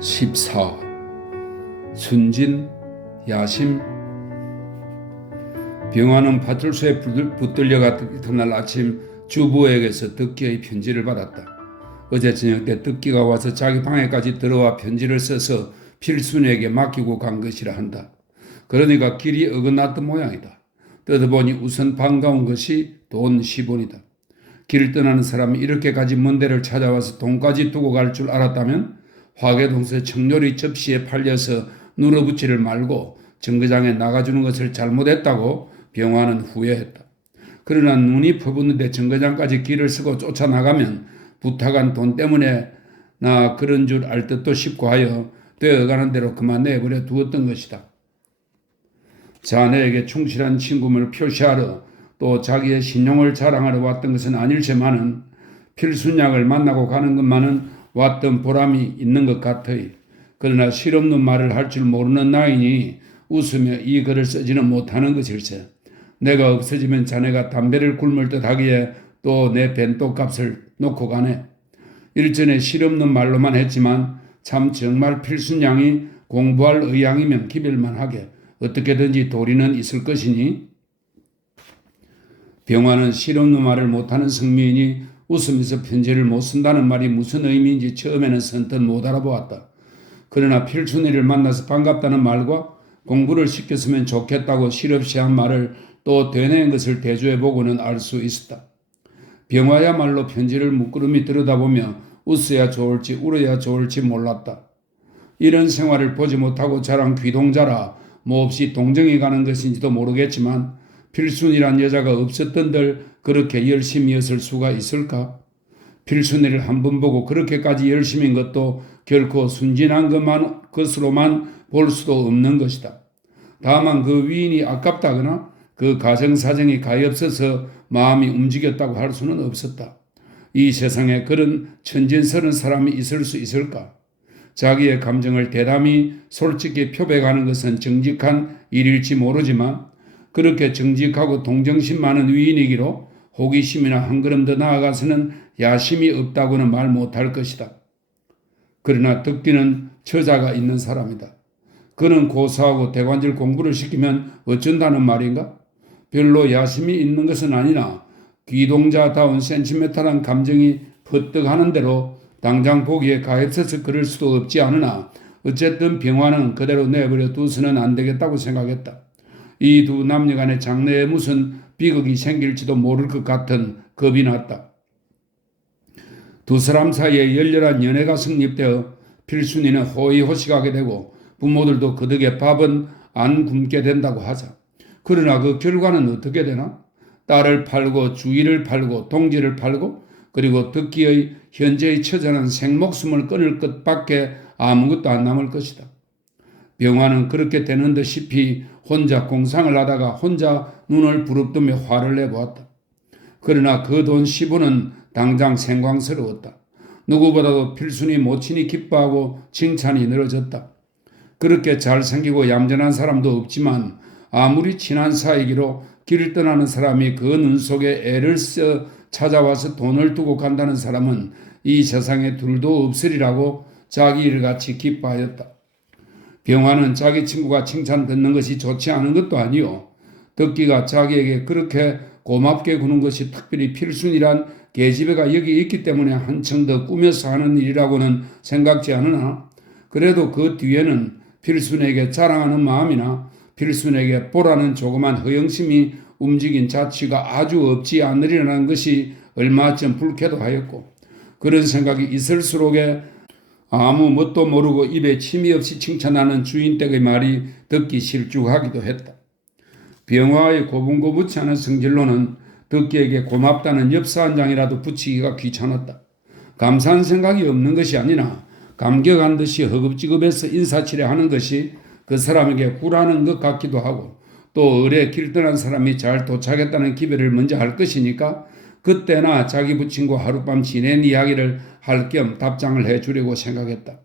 14. 순진, 야심. 병화는 파출소에 붙들려갔던 이튿날 아침 주부에게서 덕기의 편지를 받았다. 어제 저녁 때 덕기가 와서 자기 방에까지 들어와 편지를 써서 필순에게 맡기고 간 것이라 한다. 그러니까 길이 어긋났던 모양이다. 뜯어보니 우선 반가운 것이 돈 10원이다. 길을 떠나는 사람이 이렇게까지 먼 데를 찾아와서 돈까지 두고 갈 줄 알았다면 화개동서 청요리 접시에 팔려서 눌어붙이를 말고 정거장에 나가주는 것을 잘못했다고 병화는 후회했다. 그러나 눈이 퍼붓는데 정거장까지 길을 쓰고 쫓아나가면 부탁한 돈 때문에 나 그런 줄 알 듯도 싶고 하여 되어가는 대로 그만 내버려 두었던 것이다. 자네에게 충실한 친구를 표시하러 또 자기의 신용을 자랑하러 왔던 것은 아닐지만은 필순약을 만나고 가는 것만은 왔던 보람이 있는 것 같으이. 그러나 실없는 말을 할 줄 모르는 나이니 웃으며 이 글을 쓰지는 못하는 것일세. 내가 없어지면 자네가 담배를 굶을 듯 하기에 또 내 벤또값을 놓고 가네. 일전에 실없는 말로만 했지만 참 정말 필순양이 공부할 의향이면 기별만 하게 어떻게든지 도리는 있을 것이니. 병화는 실없는 말을 못하는 성미인이 웃으면서 편지를 못 쓴다는 말이 무슨 의미인지 처음에는 선뜻 못 알아보았다. 그러나 필순이를 만나서 반갑다는 말과 공부를 시켰으면 좋겠다고 실없이 한 말을 또 되뇌인 것을 대조해보고는 알 수 있었다. 병화야말로 편지를 묵끄러미 들여다보며 웃어야 좋을지 울어야 좋을지 몰랐다. 이런 생활을 보지 못하고 자란 귀동자라 몹시 동정이 가는 것인지도 모르겠지만 필순이란 여자가 없었던들 그렇게 열심히였을 수가 있을까? 필순이를 한 번 보고 그렇게까지 열심인 것도 결코 순진한 것으로만 볼 수도 없는 것이다. 다만 그 위인이 아깝다거나 그 가정사정이 가엾어서 마음이 움직였다고 할 수는 없었다. 이 세상에 그런 천진스러운 사람이 있을 수 있을까? 자기의 감정을 대담히 솔직히 표백하는 것은 정직한 일일지 모르지만 그렇게 정직하고 동정심 많은 위인이기로 호기심이나 한 걸음 더 나아가서는 야심이 없다고는 말 못할 것이다. 그러나 덕기는 처자가 있는 사람이다. 그는 고사하고 대관절 공부를 시키면 어쩐다는 말인가? 별로 야심이 있는 것은 아니나 귀동자다운 센티멘탈한 감정이 퍼뜩하는 대로 당장 보기에 가엾어서 그럴 수도 없지 않으나 어쨌든 병화는 그대로 내버려 두서는 안 되겠다고 생각했다. 이 두 남녀 간의 장래에 무슨 비극이 생길지도 모를 것 같은 겁이 났다. 두 사람 사이에 열렬한 연애가 성립되어 필순이는 호의호식하게 되고 부모들도 그덕에 밥은 안 굶게 된다고 하자. 그러나 그 결과는 어떻게 되나? 딸을 팔고 주위를 팔고 동지를 팔고 그리고 덕기의 현재의 처자는 생목숨을 끊을 것밖에 아무것도 안 남을 것이다. 병화는 그렇게 되는 듯이 혼자 공상을 하다가 혼자 눈을 부릅뜨며 화를 내보았다. 그러나 그 돈 10원은 당장 생광스러웠다. 누구보다도 필순이 모친이 기뻐하고 칭찬이 늘어졌다. 그렇게 잘생기고 얌전한 사람도 없지만 아무리 친한 사이기로 길을 떠나는 사람이 그 눈 속에 애를 써 찾아와서 돈을 두고 간다는 사람은 이 세상에 둘도 없으리라고 자기 일같이 기뻐하였다. 병화는 자기 친구가 칭찬 듣는 것이 좋지 않은 것도 아니요. 덕기가 자기에게 그렇게 고맙게 구는 것이 특별히 필순이란 계집애가 여기 있기 때문에 한층 더 꾸며서 하는 일이라고는 생각지 않으나 그래도 그 뒤에는 필순에게 자랑하는 마음이나 필순에게 보라는 조그만 허영심이 움직인 자취가 아주 없지 않으리라는 것이 얼마쯤 불쾌도 하였고 그런 생각이 있을수록에 아무 뭣도 모르고 입에 침이 없이 칭찬하는 주인댁의 말이 듣기 실쭉하기도 했다. 병화의 고분고분치 않은 성질로는 덕기에게 고맙다는 엽서 한 장이라도 붙이기가 귀찮았다. 감사한 생각이 없는 것이 아니라 감격한 듯이 허겁지겁해서 인사치레 하는 것이 그 사람에게 굴하는 것 같기도 하고 또 을에 길 떠난 사람이 잘 도착했다는 기별을 먼저 할 것이니까 그때나 자기 부친과 하룻밤 지낸 이야기를 할 겸 답장을 해주려고 생각했다.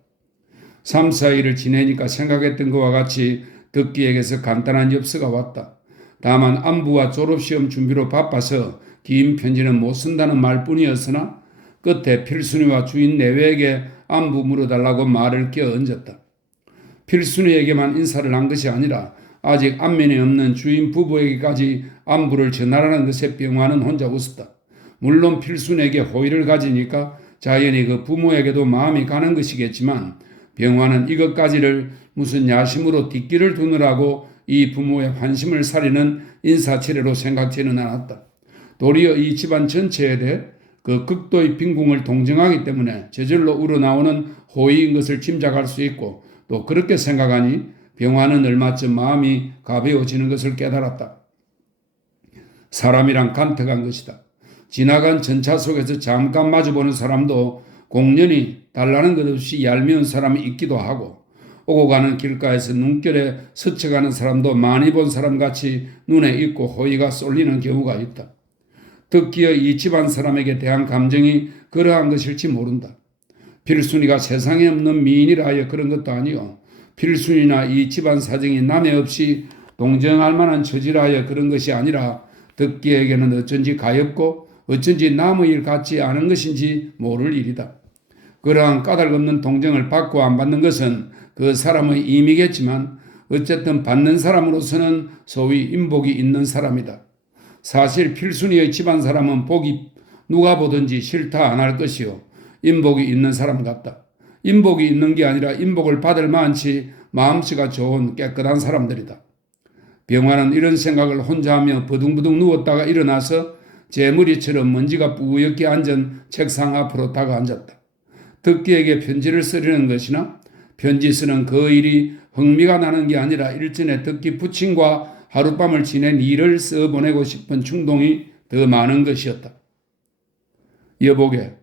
3, 4일을 지내니까 생각했던 것과 같이 덕기에게서 간단한 엽서가 왔다. 다만 안부와 졸업시험 준비로 바빠서 긴 편지는 못 쓴다는 말뿐이었으나 끝에 필순이와 주인 내외에게 안부 물어달라고 말을 껴얹었다. 필순이에게만 인사를 한 것이 아니라 아직 안면이 없는 주인 부부에게까지 안부를 전하라는 것에 병화는 혼자 웃었다. 물론 필순에게 호의를 가지니까 자연히 그 부모에게도 마음이 가는 것이겠지만 병화는 이것까지를 무슨 야심으로 뒷길을 두느라고 이 부모의 환심을 사리는 인사치레로 생각지는 않았다. 도리어 이 집안 전체에 대해 그 극도의 빈궁을 동정하기 때문에 저절로 우러나오는 호의인 것을 짐작할 수 있고 또 그렇게 생각하니 병화는 얼마쯤 마음이 가벼워지는 것을 깨달았다. 사람이란 간택한 것이다. 지나간 전차 속에서 잠깐 마주보는 사람도 공연히 달라는 것 없이 얄미운 사람이 있기도 하고 오고 가는 길가에서 눈결에 스쳐가는 사람도 많이 본 사람같이 눈에 익고 호의가 쏠리는 경우가 있다. 특기어 이 집안 사람에게 대한 감정이 그러한 것일지 모른다. 필순이가 세상에 없는 미인이라 하여 그런 것도 아니요. 필순이나 이 집안 사정이 남의 없이 동정할 만한 처지라 하여 그런 것이 아니라 듣기에게는 어쩐지 가엽고 어쩐지 남의 일 같지 않은 것인지 모를 일이다. 그러한 까닭없는 동정을 받고 안 받는 것은 그 사람의 임이겠지만 어쨌든 받는 사람으로서는 소위 인복이 있는 사람이다. 사실 필순이의 집안 사람은 복이 누가 보든지 싫다 안 할 것이요. 인복이 있는 사람 같다. 인복이 있는 게 아니라 인복을 받을 만치 마음씨가 좋은 깨끗한 사람들이다. 병화는 이런 생각을 혼자 하며 버둥버둥 누웠다가 일어나서 재머리처럼 먼지가 뿌옇게 앉은 책상 앞으로 다가앉았다. 듣기에게 편지를 쓰려는 것이나 편지 쓰는 그 일이 흥미가 나는 게 아니라 일전에 듣기 부친과 하룻밤을 지낸 일을 써보내고 싶은 충동이 더 많은 것이었다. 여보게,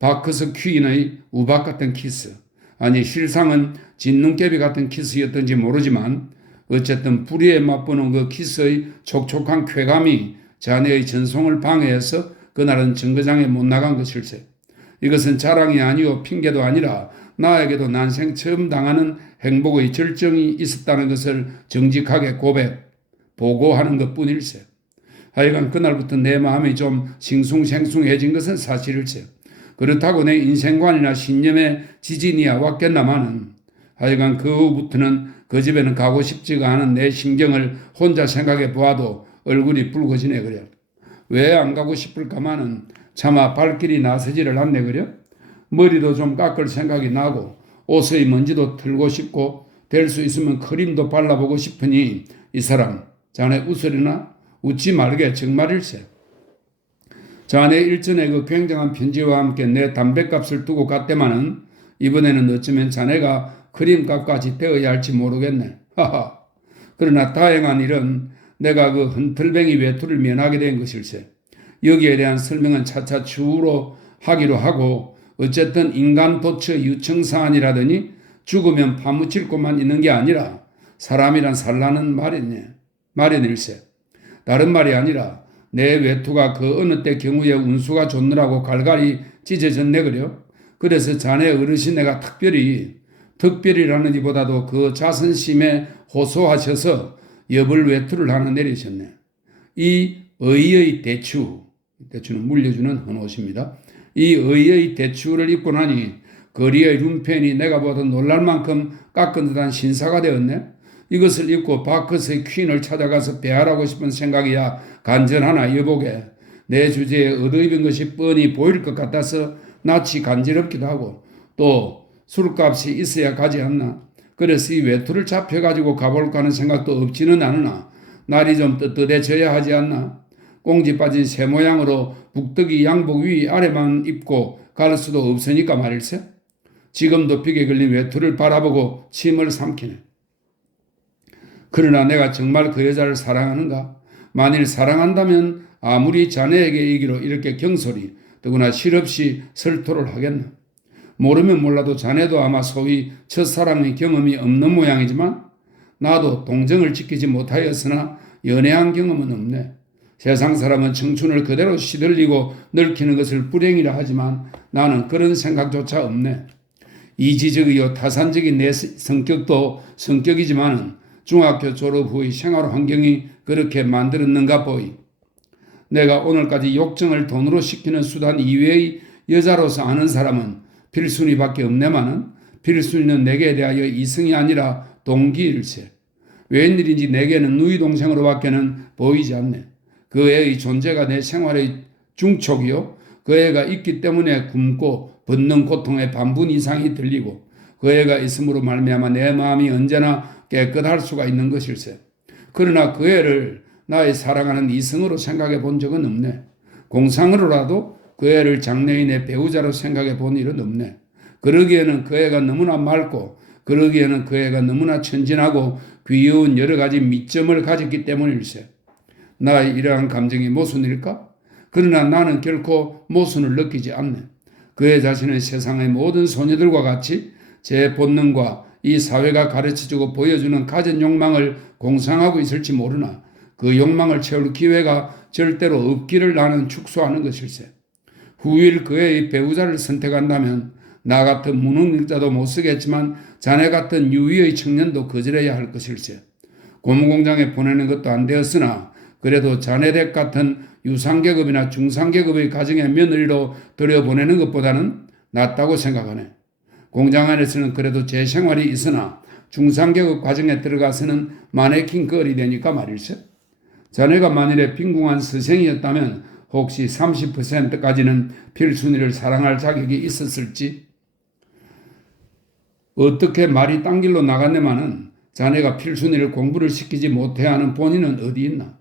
바크스 퀸의 우박 같은 키스, 아니 실상은 진눈깨비 같은 키스였던지 모르지만 어쨌든 불의에 맛보는 그 키스의 촉촉한 쾌감이 자네의 전송을 방해해서 그날은 정거장에 못 나간 것일세. 이것은 자랑이 아니오 핑계도 아니라 나에게도 난생 처음 당하는 행복의 절정이 있었다는 것을 정직하게 보고하는 것뿐일세. 하여간 그날부터 내 마음이 좀 싱숭생숭해진 것은 사실일세. 그렇다고 내 인생관이나 신념에 지진이야 왔겠나마는 하여간 그 후부터는 그 집에는 가고 싶지가 않은 내 심경을 혼자 생각해 보아도 얼굴이 붉어지네 그래. 왜 안 가고 싶을까마는 차마 발길이 나서지를 않네 그래. 머리도 좀 깎을 생각이 나고 옷의 먼지도 털고 싶고 될 수 있으면 크림도 발라보고 싶으니 이 사람 자네 웃으려나? 웃지 말게 정말일세. 자네 일전에 그 굉장한 편지와 함께 내 담뱃값을 두고 갔대마는 이번에는 어쩌면 자네가 크림값까지 떼어야 할지 모르겠네. 하하. 그러나 다행한 일은 내가 그 헌틀뱅이 외투를 면하게 된 것일세. 여기에 대한 설명은 차차 추후로 하기로 하고 어쨌든 인간 도처 유청사안이라더니 죽으면 파묻힐 곳만 있는 게 아니라 사람이란 살라는 말인일세. 다른 말이 아니라 내 외투가 그 어느 때 경우에 운수가 좋느라고 갈갈이 찢어졌네 그려. 그래서 자네 어르신네가 특별히라는 이보다도 그 자선심에 호소하셔서 여벌 외투를 하나 내리셨네. 이 의의 대추는 물려주는 헌옷입니다. 이 의의 대추를 입고 나니 거리의 룸펜이 내가 보다 놀랄 만큼 깎은 듯한 신사가 되었네. 이것을 입고 바크스의 퀸을 찾아가서 배하라고 싶은 생각이야 간절하나 여보게. 내 주제에 얻어입은 것이 뻔히 보일 것 같아서 낯이 간지럽기도 하고 또 술값이 있어야 가지 않나. 그래서 이 외투를 잡혀가지고 가볼까 하는 생각도 없지는 않으나 날이 좀 떳떳해져야 하지 않나. 꽁지 빠진 새 모양으로 북뜨기 양복 위 아래만 입고 갈 수도 없으니까 말일세. 지금도 벽에 걸린 외투를 바라보고 침을 삼키네. 그러나 내가 정말 그 여자를 사랑하는가? 만일 사랑한다면 아무리 자네에게 이기로 이렇게 경솔히 더구나 실없이 설토를 하겠나? 모르면 몰라도 자네도 아마 소위 첫사랑의 경험이 없는 모양이지만 나도 동정을 지키지 못하였으나 연애한 경험은 없네. 세상 사람은 청춘을 그대로 시들리고 늙히는 것을 불행이라 하지만 나는 그런 생각조차 없네. 이지적이요 타산적인 내 성격도 성격이지만은 중학교 졸업 후의 생활 환경이 그렇게 만들었는가 보이. 내가 오늘까지 욕정을 돈으로 시키는 수단 이외의 여자로서 아는 사람은 필순이밖에 없네마는 필순이는 내게 대하여 이성이 아니라 동기일세. 웬일인지 내게는 누이 동생으로밖에는 보이지 않네. 그 애의 존재가 내 생활의 중촉이요. 그 애가 있기 때문에 굶고 벗는 고통의 반분 이상이 들리고 그 애가 있음으로 말미암아 내 마음이 언제나 깨끗할 수가 있는 것일세. 그러나 그 애를 나의 사랑하는 이성으로 생각해 본 적은 없네. 공상으로라도 그 애를 장래인의 배우자로 생각해 본 일은 없네. 그러기에는 그 애가 너무나 맑고 그러기에는 그 애가 너무나 천진하고 귀여운 여러 가지 미점을 가졌기 때문일세. 나의 이러한 감정이 모순일까? 그러나 나는 결코 모순을 느끼지 않네. 그의 자신은 세상의 모든 소녀들과 같이 제 본능과 이 사회가 가르쳐주고 보여주는 가진 욕망을 공상하고 있을지 모르나 그 욕망을 채울 기회가 절대로 없기를 나는 축소하는 것일세. 후일 그의 배우자를 선택한다면 나 같은 무능력자도 못 쓰겠지만 자네 같은 유의의 청년도 거절해야 할 것일세. 고무공장에 보내는 것도 안 되었으나 그래도 자네 댁 같은 유상계급이나 중상계급의 가정의 며느리로 들여보내는 것보다는 낫다고 생각하네. 공장 안에서는 그래도 제 생활이 있으나 중상계급 가정에 들어가서는 마네킹 걸이 되니까 말일세. 자네가 만일에 빈궁한 서생이었다면 혹시 30%까지는 필순이를 사랑할 자격이 있었을지? 어떻게 말이 딴 길로 나갔네마는 자네가 필순이를 공부를 시키지 못해야 하는 본인은 어디 있나?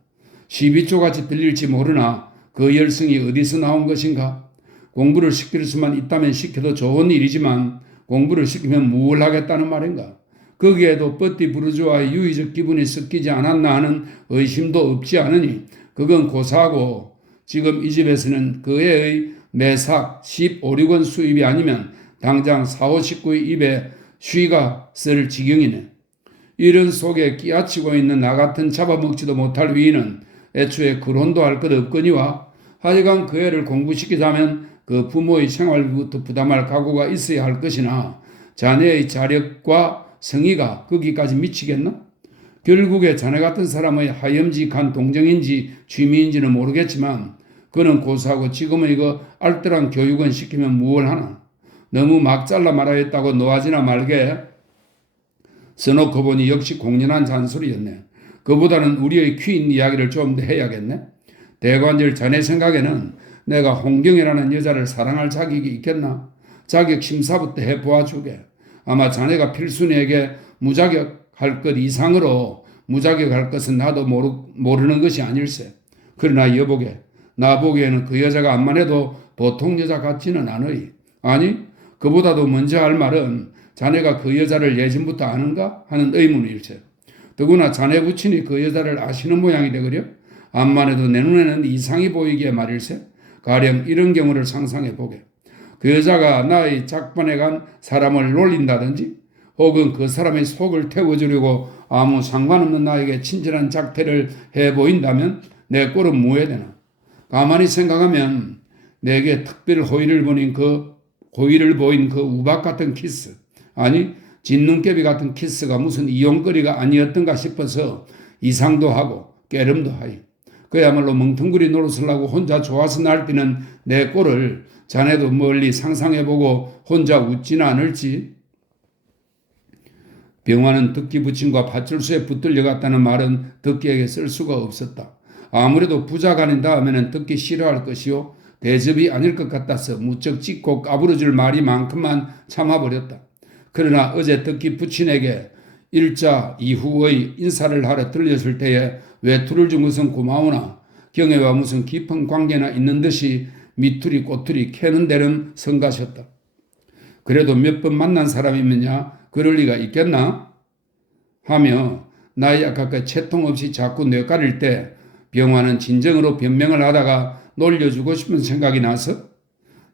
시비초같이 들릴지 모르나 그 열성이 어디서 나온 것인가? 공부를 시킬 수만 있다면 시켜도 좋은 일이지만 공부를 시키면 뭘 하겠다는 말인가? 거기에도 뻗디 부르주아의 유의적 기분이 섞이지 않았나 하는 의심도 없지 않으니 그건 고사하고 지금 이 집에서는 그 애의 매삭 15, 6원 수입이 아니면 당장 4, 5, 19의 입에 쉬가 쓸 지경이네. 이런 속에 끼아치고 있는 나 같은 잡아먹지도 못할 위인은 애초에 거론도 할 것 없거니와 하여간 그 애를 공부시키자면 그 부모의 생활비부터 부담할 각오가 있어야 할 것이나 자네의 자력과 성의가 거기까지 미치겠나? 결국에 자네 같은 사람의 하염직한 동정인지 취미인지는 모르겠지만 그는 고사하고 지금의 그 알뜰한 교육은 시키면 무얼 하나? 너무 막 잘라 말하였다고 놓아지나 말게 써놓고 보니 역시 공연한 잔소리였네. 그보다는 우리의 퀸 이야기를 좀 더 해야겠네. 대관절 자네 생각에는 내가 홍경이라는 여자를 사랑할 자격이 있겠나? 자격 심사부터 해보아주게. 아마 자네가 필순이에게 무자격할 것 이상으로 무자격할 것은 나도 모르는 것이 아닐세. 그러나 여보게, 나 보기에는 그 여자가 암만 해도 보통 여자 같지는 않으이. 아니, 그보다도 먼저 할 말은 자네가 그 여자를 예전부터 아는가 하는 의문일세. 더구나 자네 부친이 그 여자를 아시는 모양이 되거려? 암만 해도 내 눈에는 이상이 보이기에 말일세. 가령 이런 경우를 상상해보게. 그 여자가 나의 작반에 간 사람을 놀린다든지 혹은 그 사람의 속을 태워주려고 아무 상관없는 나에게 친절한 작태를 해보인다면 내 꼴은 무해야 되나? 가만히 생각하면 내게 특별 호의를 보인 그 우박 같은 키스, 아니 진눈깨비 같은 키스가 무슨 이용거리가 아니었던가 싶어서 이상도 하고 깨름도 하이. 그야말로 멍텅구리 노릇을 하고 혼자 좋아서 날뛰는 내 꼴을 자네도 멀리 상상해보고 혼자 웃지는 않을지. 병화는 덕기 부친과 팥줄수에 붙들려 갔다는 말은 덕기에게 쓸 수가 없었다. 아무래도 부자간인 다음에는 덕기 싫어할 것이요 대접이 아닐 것 같아서 무척 찢고 까부러질 말이 많건만 참아버렸다. 그러나 어제 덕기 부친에게 일자 이후의 인사를 하러 들렸을 때에 외투를 준 것은 고마우나 경애와 무슨 깊은 관계나 있는 듯이 미투리 꼬투리 캐는 데는 성가셨다. 그래도 몇 번 만난 사람이면야 그럴 리가 있겠나? 하며 나의 아까 그 채통 없이 자꾸 뇌가릴 때 병화는 진정으로 변명을 하다가 놀려주고 싶은 생각이 나서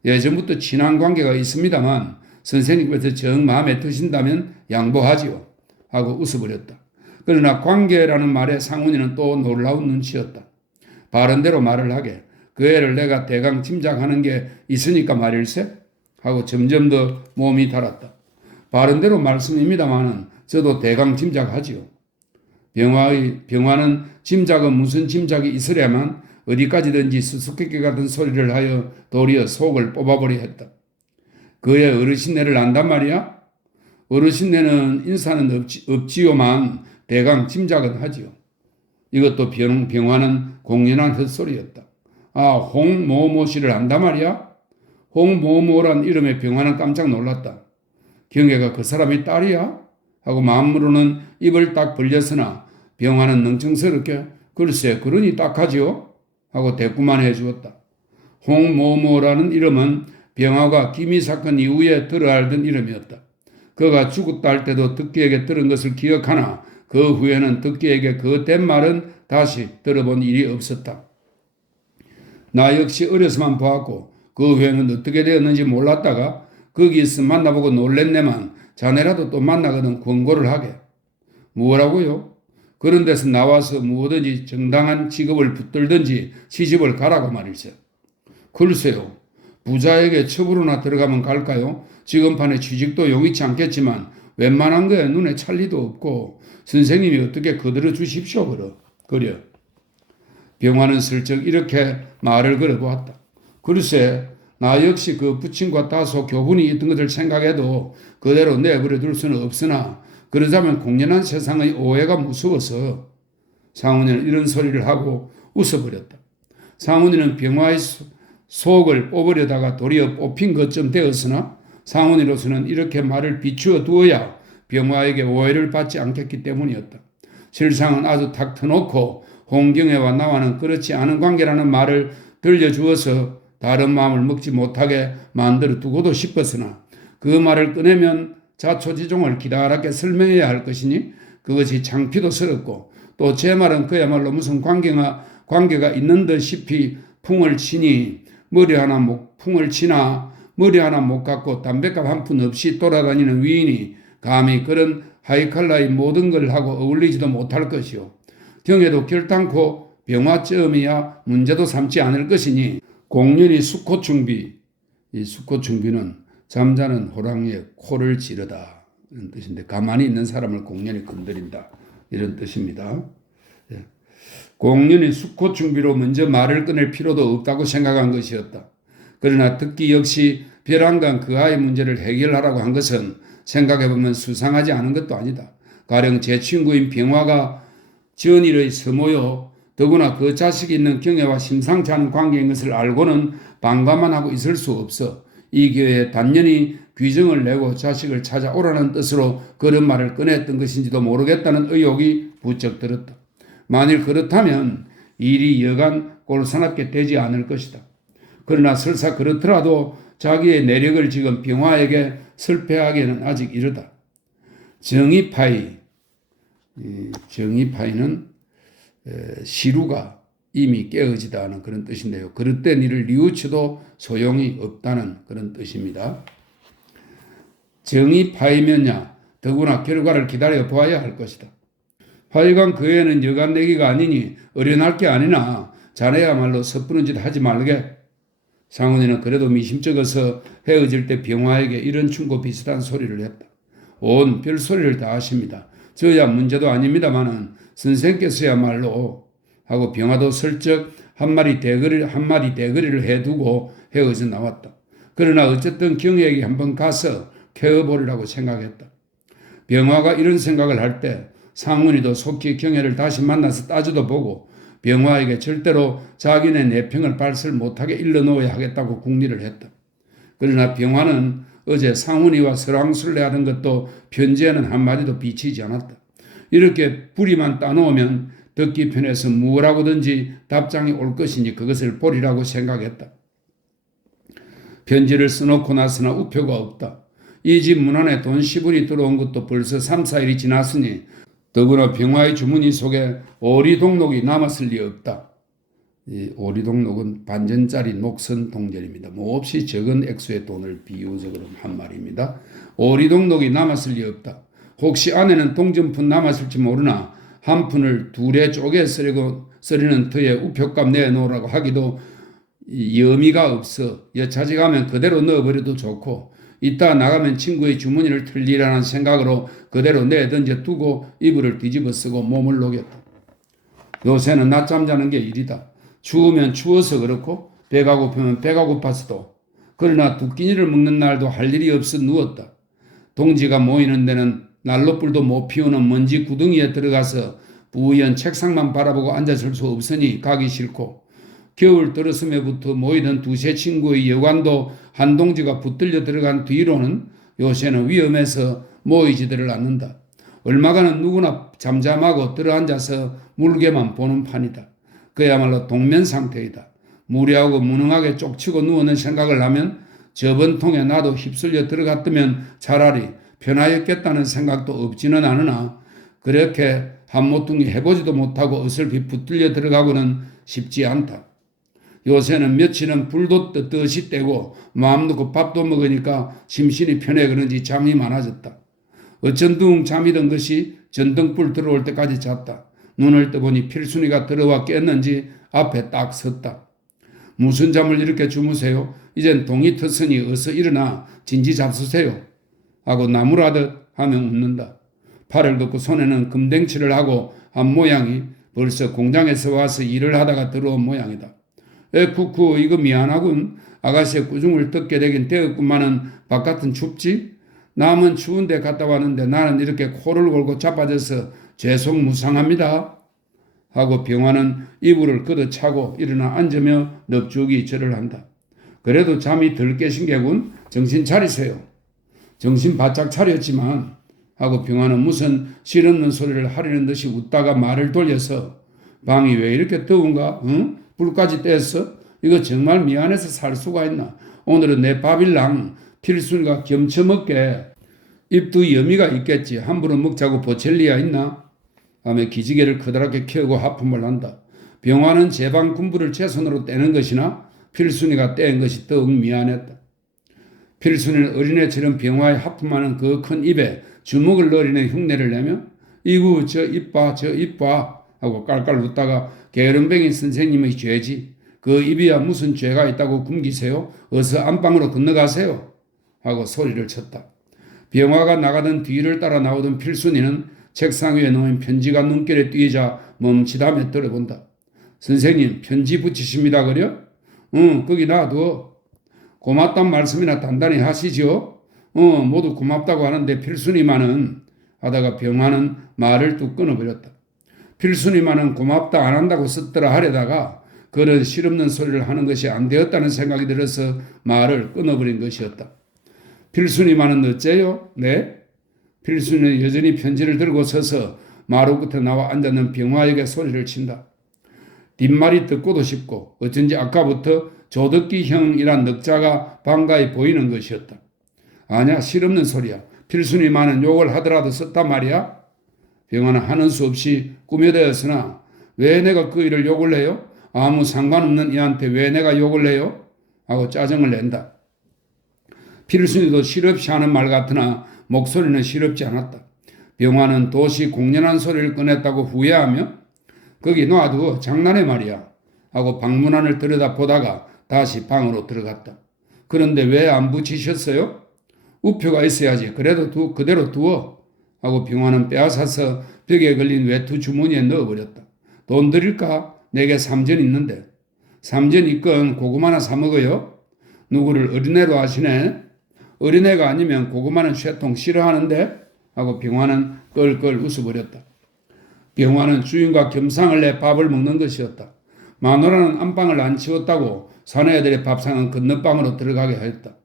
예전부터 친한 관계가 있습니다만 선생님께서 정 마음에 드신다면 양보하지요 하고 웃어버렸다. 그러나 관계라는 말에 상훈이는 또 놀라운 눈치였다. 바른대로 말을 하게 그 애를 내가 대강 짐작하는 게 있으니까 말일세? 하고 점점 더 몸이 달았다. 바른대로 말씀입니다마는 저도 대강 짐작하지요. 병화는 짐작은 무슨 짐작이 있으려면 어디까지든지 수수께끼 같은 소리를 하여 도리어 속을 뽑아버려 했다. 그의 어르신네를 안단 말이야? 어르신네는 인사는 없지요만 대강 짐작은 하지요. 이것도 병화는 공연한 헛소리였다. 아, 홍모모 씨를 안단 말이야? 홍모모란 이름의 병화는 깜짝 놀랐다. 경혜가 그 사람의 딸이야? 하고 마음으로는 입을 딱 벌렸으나 병화는 능청스럽게 글쎄 그러니 딱하지요? 하고 대꾸만 해주었다. 홍모모라는 이름은 병화가 기미 사건 이후에 들어알던 이름이었다. 그가 죽었다 할 때도 덕기에게 들은 것을 기억하나 그 후에는 덕기에게 그 된 말은 다시 들어본 일이 없었다. 나 역시 어려서만 보았고 그 후에는 어떻게 되었는지 몰랐다가 거기서 만나보고 놀랬네만 자네라도 또 만나거든 권고를 하게. 뭐라고요? 그런 데서 나와서 무엇든지 정당한 직업을 붙들든지 시집을 가라고 말일세. 글쎄요. 부자에게 첩으로나 들어가면 갈까요? 지금 판에 취직도 용이치 않겠지만 웬만한 거에 눈에 찰 리도 없고 선생님이 어떻게 거들어 주십시오. 그려. 병화는 슬쩍 이렇게 말을 걸어보았다. 글쎄 나 역시 그 부친과 다소 교분이 있던 것을 생각해도 그대로 내버려 둘 수는 없으나 그러자면 공연한 세상의 오해가 무서워서 상훈이는 이런 소리를 하고 웃어버렸다. 상훈이는 병화의 속을 뽑으려다가 도리어 뽑힌 것쯤 되었으나 상훈이로서는 이렇게 말을 비추어 두어야 병화에게 오해를 받지 않겠기 때문이었다. 실상은 아주 탁 터놓고 홍경애와 나와는 그렇지 않은 관계라는 말을 들려주어서 다른 마음을 먹지 못하게 만들어 두고도 싶었으나 그 말을 꺼내면 자초지종을 기다랗게 설명해야 할 것이니 그것이 창피도스럽고 또 제 말은 그야말로 무슨 관계가 있는 듯이 풍을 치니 풍을 치나 머리 하나 못 갖고 담뱃값 한 푼 없이 돌아다니는 위인이 감히 그런 하이칼라의 모든 걸 하고 어울리지도 못할 것이요. 경에도 결단코 병화점이야 문제도 삼지 않을 것이니 공연히 수코충비, 이 수코충비는 잠자는 호랑이의 코를 찌르다 이런 뜻인데 가만히 있는 사람을 공연히 건드린다 이런 뜻입니다. 예. 공연히 수코충비로 먼저 말을 꺼낼 필요도 없다고 생각한 것이었다. 그러나 듣기 역시 벼랑간 그 아이 문제를 해결하라고 한 것은 생각해보면 수상하지 않은 것도 아니다. 가령 제 친구인 병화가 전일의 서모요 더구나 그 자식이 있는 경애와 심상치 않은 관계인 것을 알고는 반감만 하고 있을 수 없어 이 기회에 단연히 귀정을 내고 자식을 찾아오라는 뜻으로 그런 말을 꺼냈던 것인지도 모르겠다는 의혹이 부쩍 들었다. 만일 그렇다면 일이 여간 꼴사납게 되지 않을 것이다. 그러나 설사 그렇더라도 자기의 내력을 지금 병화에게 설패하기에는 아직 이르다. 정의파이는 시루가 이미 깨어지다 하는 그런 뜻인데요. 그릇된 일을 뉘우쳐도 소용이 없다는 그런 뜻입니다. 정의파이면야 더구나 결과를 기다려 보아야 할 것이다. 하여간 그 애는 여간 내기가 아니니 어련할 게 아니나 자네야말로 섣부른 짓 하지 말게. 상훈이는 그래도 미심쩍어서 헤어질 때 병화에게 이런 충고 비슷한 소리를 했다. 온 별소리를 다 하십니다. 저야 문제도 아닙니다마는 선생께서야말로 하고 병화도 슬쩍 한마디 대거리를 해두고 헤어져 나왔다. 그러나 어쨌든 경혜에게 한번 가서 캐어보리라고 생각했다. 병화가 이런 생각을 할 때 상훈이도 속히 경혜를 다시 만나서 따져도 보고 병화에게 절대로 자기네 내평을 발설 못하게 일러놓아야 하겠다고 궁리를 했다. 그러나 병화는 어제 상훈이와 설왕술래하던 것도 편지에는 한마디도 비치지 않았다. 이렇게 뿌리만 따놓으면 듣기 편해서 무엇하고든지 답장이 올 것이니 그것을 보리라고 생각했다. 편지를 써놓고 나서나 우표가 없다. 이 집 문 안에 돈 10원이 들어온 것도 벌써 3, 4일이 지났으니 더구나 병화의 주머니 속에 오리동록이 남았을 리 없다. 이 오리동록은 반전짜리 녹선 동전입니다. 몹시 적은 액수의 돈을 비유적으로 한 말입니다. 오리동록이 남았을 리 없다. 혹시 안에는 동전푼 남았을지 모르나 한 푼을 둘에 쪼개 쓰리는 터에 우표값 내놓으라고 하기도 여미가 없어 여차지가면 그대로 넣어버려도 좋고 이따 나가면 친구의 주머니를 틀리라는 생각으로 그대로 내던져 두고 이불을 뒤집어 쓰고 몸을 녹였다. 요새는 낮잠 자는 게 일이다. 추우면 추워서 그렇고 배가 고프면 배가 고파서도. 그러나 두 끼니를 먹는 날도 할 일이 없어 누웠다. 동지가 모이는 데는 난로불도 못 피우는 먼지 구덩이에 들어가서 부연 책상만 바라보고 앉아설 수 없으니 가기 싫고, 겨울 들어서매부터 모이던 두세 친구의 여관도 한 동지가 붙들려 들어간 뒤로는 요새는 위험해서 모이지들을 않는다. 얼마간은 누구나 잠잠하고 들어앉아서 물개만 보는 판이다. 그야말로 동면 상태이다. 무례하고 무능하게 쪽치고 누우는 생각을 하면 저번 통에 나도 휩쓸려 들어갔다면 차라리 편하였겠다는 생각도 없지는 않으나, 그렇게 한모퉁이 해보지도 못하고 어설피 붙들려 들어가고는 싶지 않다. 요새는 며칠은 불도 떳떳이 떼고 마음 놓고 밥도 먹으니까 심신이 편해 그런지 잠이 많아졌다. 어쩐둥 잠이 든 것이 전등불 들어올 때까지 잤다. 눈을 떠보니 필순이가 들어와 깼는지 앞에 딱 섰다. 무슨 잠을 이렇게 주무세요? 이젠 동이 텄으니 어서 일어나 진지 잡수세요. 하고 나무라듯 하며 웃는다. 팔을 걷고 손에는 금댕치를 하고 한 모양이 벌써 공장에서 와서 일을 하다가 들어온 모양이다. 에쿠쿠 이거 미안하군. 아가씨의 꾸중을 듣게 되긴 되었구만은 바깥은 춥지? 남은 추운데 갔다 왔는데 나는 이렇게 코를 골고 자빠져서 죄송무상합니다. 하고 병화는 이불을 걷어차고 일어나 앉으며 넙죽이 절을 한다. 그래도 잠이 덜 깨신 게군. 정신 차리세요. 정신 바짝 차렸지만 하고 병화는 무슨 실없는 소리를 하려는 듯이 웃다가 말을 돌려서 방이 왜 이렇게 더운가? 응? 불까지 뗐어? 이거 정말 미안해서 살 수가 있나? 오늘은 내 밥일랑 필순이가 겸처먹게 입도 여미가 있겠지. 함부로 먹자고 보첼리야 있나? 하며 기지개를 커다랗게 켜고 하품을 한다. 병화는 제방 군부를 제 손으로 떼는 것이나 필순이가 떼는 것이 더욱 미안했다. 필순이는 어린애처럼 병화에 하품하는 그 큰 입에 주먹을 넣으려는 흉내를 내며 이구 저 입 봐 저 입 봐 하고 깔깔 웃다가 게으름뱅이 선생님의 죄지. 그 입이야 무슨 죄가 있다고 굶기세요? 어서 안방으로 건너가세요. 하고 소리를 쳤다. 병화가 나가던 뒤를 따라 나오던 필순이는 책상 위에 놓인 편지가 눈길에 띄자 멈칫하며 들어본다. 선생님 편지 붙이십니다 그려? 응 거기 놔둬. 고맙단 말씀이나 단단히 하시죠. 모두 고맙다고 하는데 필순이만은 하다가 병화는 말을 뚝 끊어버렸다. 필순이만은 고맙다 안 한다고 썼더라 하려다가 그런 실없는 소리를 하는 것이 안 되었다는 생각이 들어서 말을 끊어버린 것이었다. 필순이만은 어째요? 네? 필순이는 여전히 편지를 들고 서서 마루 끝에 나와 앉았는 병화에게 소리를 친다. 뒷말이 듣고도 싶고 어쩐지 아까부터 조덕기형이란 넉자가 반가이 보이는 것이었다. 아냐 실없는 소리야. 필순이만은 욕을 하더라도 썼단 말이야. 병화는 하는 수 없이 꾸며대었으나 왜 내가 그 일을 욕을 해요? 아무 상관없는 이한테 왜 내가 욕을 해요? 하고 짜증을 낸다. 필순이도 실없이 하는 말 같으나 목소리는 실없지 않았다. 병화는 도시 공연한 소리를 꺼냈다고 후회하며 거기 놔두어 장난해 말이야 하고 방문안을 들여다보다가 다시 방으로 들어갔다. 그런데 왜 안 붙이셨어요? 우표가 있어야지. 그래도 그대로 두어 하고 병화는 빼앗아서 벽에 걸린 외투 주머니에 넣어버렸다. 돈 드릴까? 내게 삼전 있는데. 삼전 있건 고구마나 사 먹어요? 누구를 어린애로 하시네? 어린애가 아니면 고구마는 쇠통 싫어하는데? 하고 병화는 껄껄 웃어버렸다. 병화는 주인과 겸상을 내 밥을 먹는 것이었다. 마누라는 안방을 안 치웠다고 사내애들의 밥상은 건너방으로 들어가게 하였다.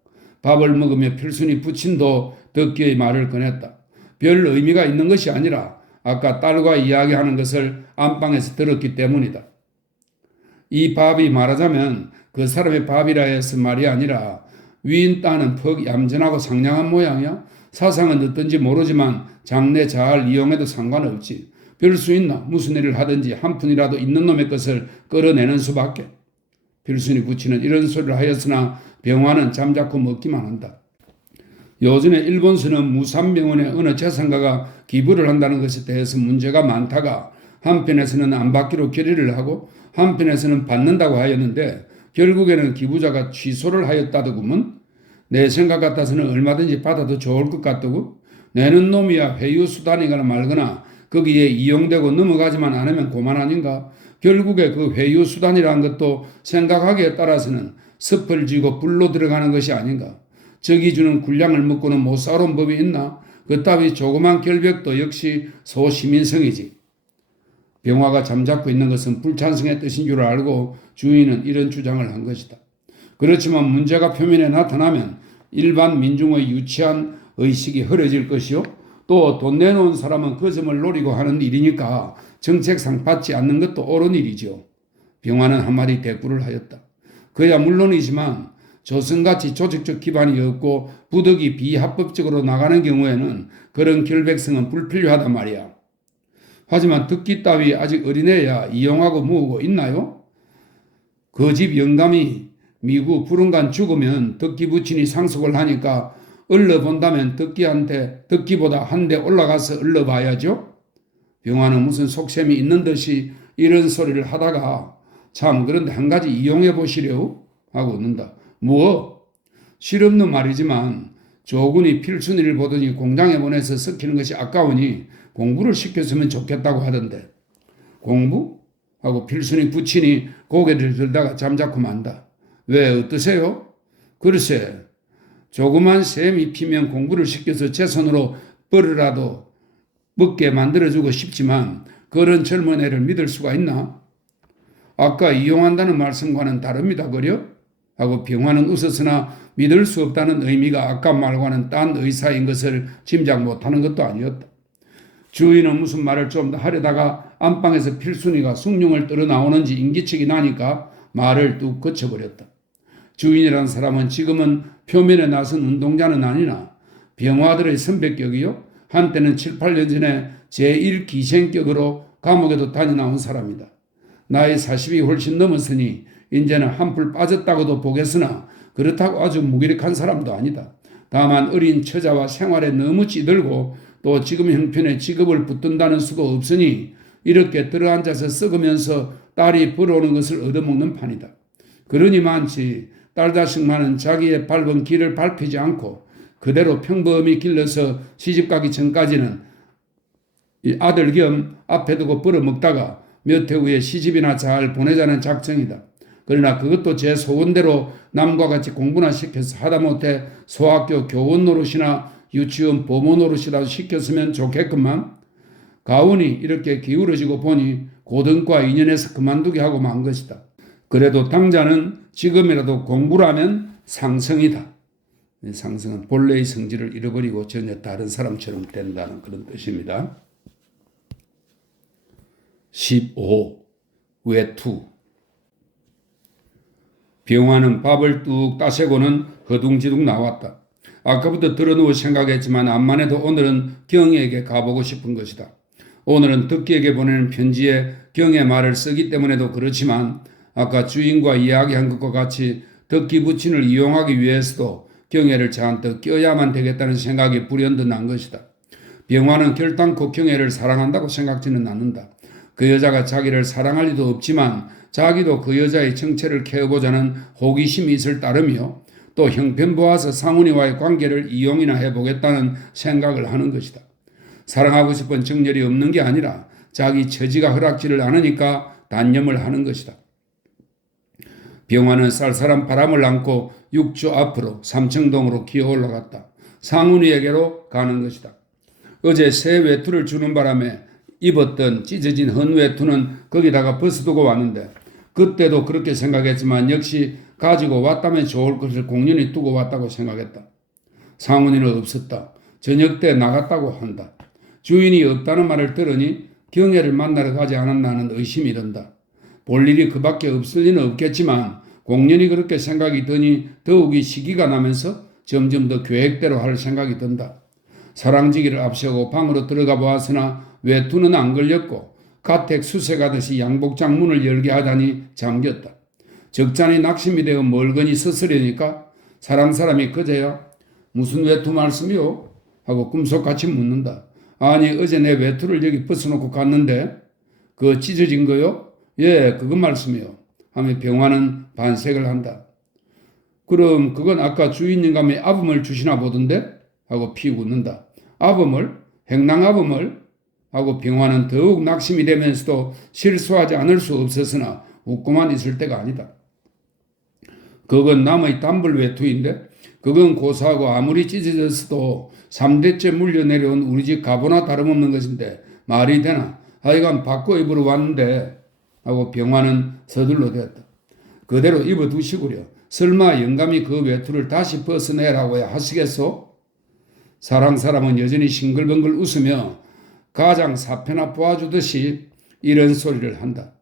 밥을 먹으며 필순이 부친도 덕기의 말을 꺼냈다. 별 의미가 있는 것이 아니라 아까 딸과 이야기하는 것을 안방에서 들었기 때문이다. 이 밥이 말하자면 그 사람의 밥이라 해서 말이 아니라 위인 딸은 퍽 얌전하고 상냥한 모양이야. 사상은 어떤지 모르지만 장래 잘 이용해도 상관없지. 별 수 있나? 무슨 일을 하든지 한 푼이라도 있는 놈의 것을 끌어내는 수밖에. 필순이 부치는 이런 소리를 하였으나 병화는 잠자코 먹기만 한다. 요즘에 일본서는 무산병원의 어느 재산가가 기부를 한다는 것에 대해서 문제가 많다가 한편에서는 안 받기로 결의를 하고 한편에서는 받는다고 하였는데 결국에는 기부자가 취소를 하였다더구먼. 내 생각 같아서는 얼마든지 받아도 좋을 것 같더구. 내는 놈이야 회유수단이거나 말거나 거기에 이용되고 넘어가지만 않으면 고만 아닌가. 결국에 그 회유 수단이라는 것도 생각하기에 따라서는 섭을 쥐고 불로 들어가는 것이 아닌가. 적이 주는 군량을 먹고는 못 살아온 법이 있나? 그따위 조그만 결벽도 역시 소시민성이지. 병화가 잠자코 있는 것은 불찬성의 뜻인 줄 알고 주인은 이런 주장을 한 것이다. 그렇지만 문제가 표면에 나타나면 일반 민중의 유치한 의식이 흐려질 것이요. 또 돈 내놓은 사람은 그 점을 노리고 하는 일이니까 정책상 받지 않는 것도 옳은 일이죠. 병화는 한마디 대꾸를 하였다. 그야 물론이지만 조선같이 조직적 기반이 없고 부득이 비합법적으로 나가는 경우에는 그런 결백성은 불필요하단 말이야. 하지만 듣기 따위 아직 어린애야 이용하고 모으고 있나요? 그 집 영감이 미국 불운간 죽으면 듣기 부친이 상속을 하니까 얼러본다면 듣기보다 한 대 올라가서 얼러봐야죠. 병화는 무슨 속셈이 있는 듯이 이런 소리를 하다가 참 그런데 한 가지 이용해 보시려고 하고 웃는다. 뭐? 실없는 말이지만 조군이 필순이를 보더니 공장에 보내서 썩히는 것이 아까우니 공부를 시켰으면 좋겠다고 하던데. 공부? 하고 필순이 부친이 고개를 들다가 잠자코 만다. 왜 어떠세요? 글쎄 조그만 셈이 피면 공부를 시켜서 제 손으로 벌이라도 먹게 만들어주고 싶지만 그런 젊은 애를 믿을 수가 있나? 아까 이용한다는 말씀과는 다릅니다. 그려? 하고 병화는 웃었으나 믿을 수 없다는 의미가 아까 말과는 딴 의사인 것을 짐작 못하는 것도 아니었다. 주인은 무슨 말을 좀 더 하려다가 안방에서 필순이가 숭늉을 떨어 나오는지 인기척이 나니까 말을 뚝 거쳐버렸다. 주인이라는 사람은 지금은 표면에 나선 운동자는 아니나 병화들의 선배격이요. 한때는 7, 8년 전에 제1기생격으로 감옥에도 다녀나온 사람이다. 나이 40이 훨씬 넘었으니 이제는 한풀 빠졌다고도 보겠으나 그렇다고 아주 무기력한 사람도 아니다. 다만 어린 처자와 생활에 너무 찌들고 또 지금 형편에 직업을 붙든다는 수가 없으니 이렇게 들어앉아서 썩으면서 딸이 벌어오는 것을 얻어먹는 판이다. 그러니 많지 딸 자식만은 자기의 밟은 길을 밟히지 않고 그대로 평범히 길러서 시집가기 전까지는 이 아들 겸 앞에 두고 벌어먹다가 몇 해 후에 시집이나 잘 보내자는 작정이다. 그러나 그것도 제 소원대로 남과 같이 공부나 시켜서 하다못해 소학교 교원 노릇이나 유치원 보모 노릇이라도 시켰으면 좋겠구만. 가훈이 이렇게 기울어지고 보니 고등과 인연에서 그만두게 하고 만 것이다. 그래도 당자는 지금이라도 공부를 하면 상성이다. 상성은 본래의 성질을 잃어버리고 전혀 다른 사람처럼 된다는 그런 뜻입니다. 15. 외투. 병화는 밥을 뚝 따세고는 허둥지둥 나왔다. 아까부터 들어누워 생각했지만 암만 해도 오늘은 경에게 가보고 싶은 것이다. 오늘은 덕기에게 보내는 편지에 경의 말을 쓰기 때문에도 그렇지만 아까 주인과 이야기한 것과 같이 덕기 부친을 이용하기 위해서도 경애를 잔뜩 껴야만 되겠다는 생각이 불현듯 난 것이다. 병화는 결단코 경애를 사랑한다고 생각지는 않는다. 그 여자가 자기를 사랑할 리도 없지만 자기도 그 여자의 정체를 캐어보자는 호기심이 있을 따름이요. 또 형편 보아서 상훈이와의 관계를 이용이나 해보겠다는 생각을 하는 것이다. 사랑하고 싶은 정열이 없는 게 아니라 자기 처지가 허락지를 않으니까 단념을 하는 것이다. 병화는 쌀쌀한 바람을 안고 6조 앞으로 삼청동으로 기어 올라갔다. 상훈이에게로 가는 것이다. 어제 새 외투를 주는 바람에 입었던 찢어진 헌 외투는 거기다가 벗어두고 왔는데 그때도 그렇게 생각했지만 역시 가지고 왔다면 좋을 것을 공연히 두고 왔다고 생각했다. 상훈이는 없었다. 저녁 때 나갔다고 한다. 주인이 없다는 말을 들으니 경애를 만나러 가지 않았나는 의심이 든다. 볼 일이 그밖에 없을 리는 없겠지만 공연히 그렇게 생각이 드니 더욱이 시기가 나면서 점점 더 계획대로 할 생각이 든다. 사랑지기를 앞세우고 방으로 들어가 보았으나 외투는 안 걸렸고 가택 수색하듯이 양복장 문을 열게 하다니 잠겼다. 적잖이 낙심이 되어 멀거니 서스려니까 사랑사람이 그제야 무슨 외투 말씀이요? 하고 꿈속같이 묻는다. 아니 어제 내 외투를 여기 벗어놓고 갔는데 그거 찢어진 거요? 예 그건 말씀이요. 하며 병화는 반색을 한다. 그럼 그건 아까 주인 영감이 아범을 주시나 보던데? 하고 피 웃는다. 아범을? 행랑아범을? 하고 병화는 더욱 낙심이 되면서도 실수하지 않을 수 없었으나 웃고만 있을 때가 아니다. 그건 남의 단불 외투인데 그건 고사하고 아무리 찢어졌어도 3대째 물려내려온 우리 집 가보나 다름없는 것인데 말이 되나. 하여간 바꿔 입으러 왔는데 하고 병화는 서둘러 대었다. 그대로 입어두시구려. 설마 영감이 그 외투를 다시 벗어내라고 하시겠소? 사람은 여전히 싱글벙글 웃으며 가장 사패나 보아주듯이 이런 소리를 한다.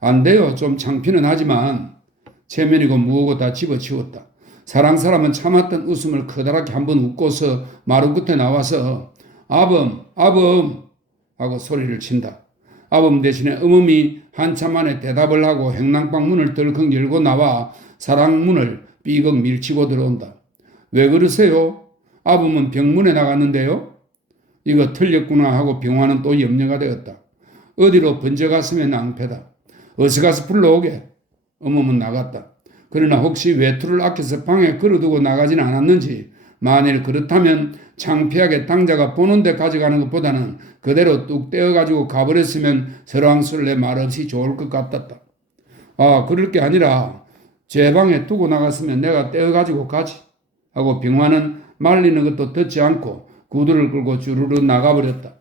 안 돼요. 좀 창피는 하지만 체면이고 무엇고 다 집어치웠다. 사람은 참았던 웃음을 커다랗게 한번 웃고서 마루 끝에 나와서 아범 하고 소리를 친다. 아범 대신에 어멈이 한참 만에 대답을 하고 행랑방 문을 덜컥 열고 나와 사랑 문을 삐걱 밀치고 들어온다. 왜 그러세요? 아범은 병문에 나갔는데요. 이거 틀렸구나 하고 병화는 또 염려가 되었다. 어디로 번져갔으면 낭패다. 어서 가서 불러오게. 어멈은 나갔다. 그러나 혹시 외투를 아껴서 방에 걸어두고 나가진 않았는지, 만일 그렇다면 창피하게 당자가 보는 데 가져가는 것보다는 그대로 뚝 떼어가지고 가버렸으면 설왕설래 말없이 좋을 것 같았다. 아, 그럴 게 아니라 제 방에 두고 나갔으면 내가 떼어가지고 가지 하고 병화는 말리는 것도 듣지 않고 구두를 끌고 주르르 나가버렸다.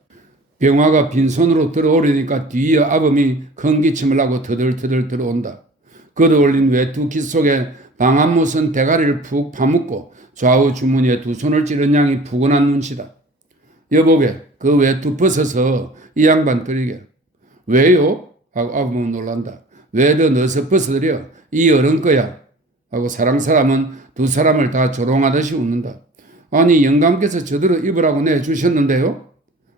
병화가 빈손으로 들어오려니까 뒤에 아범이 큰 기침을 하고 터덜터덜 들어온다. 걷어올린 외투 깃 속에 방한무선 대가리를 푹 파묻고 좌우 주머니에 두 손을 찌른 양이 푸근한 눈치다. 여보게, 그 외투 벗어서 이 양반 드리게. 왜요? 하고 아범은 놀란다. 왜 더 넣어서 벗어드려? 이 어른 거야. 하고 사람은 두 사람을 다 조롱하듯이 웃는다. 아니, 영감께서 저대로 입으라고 내주셨는데요?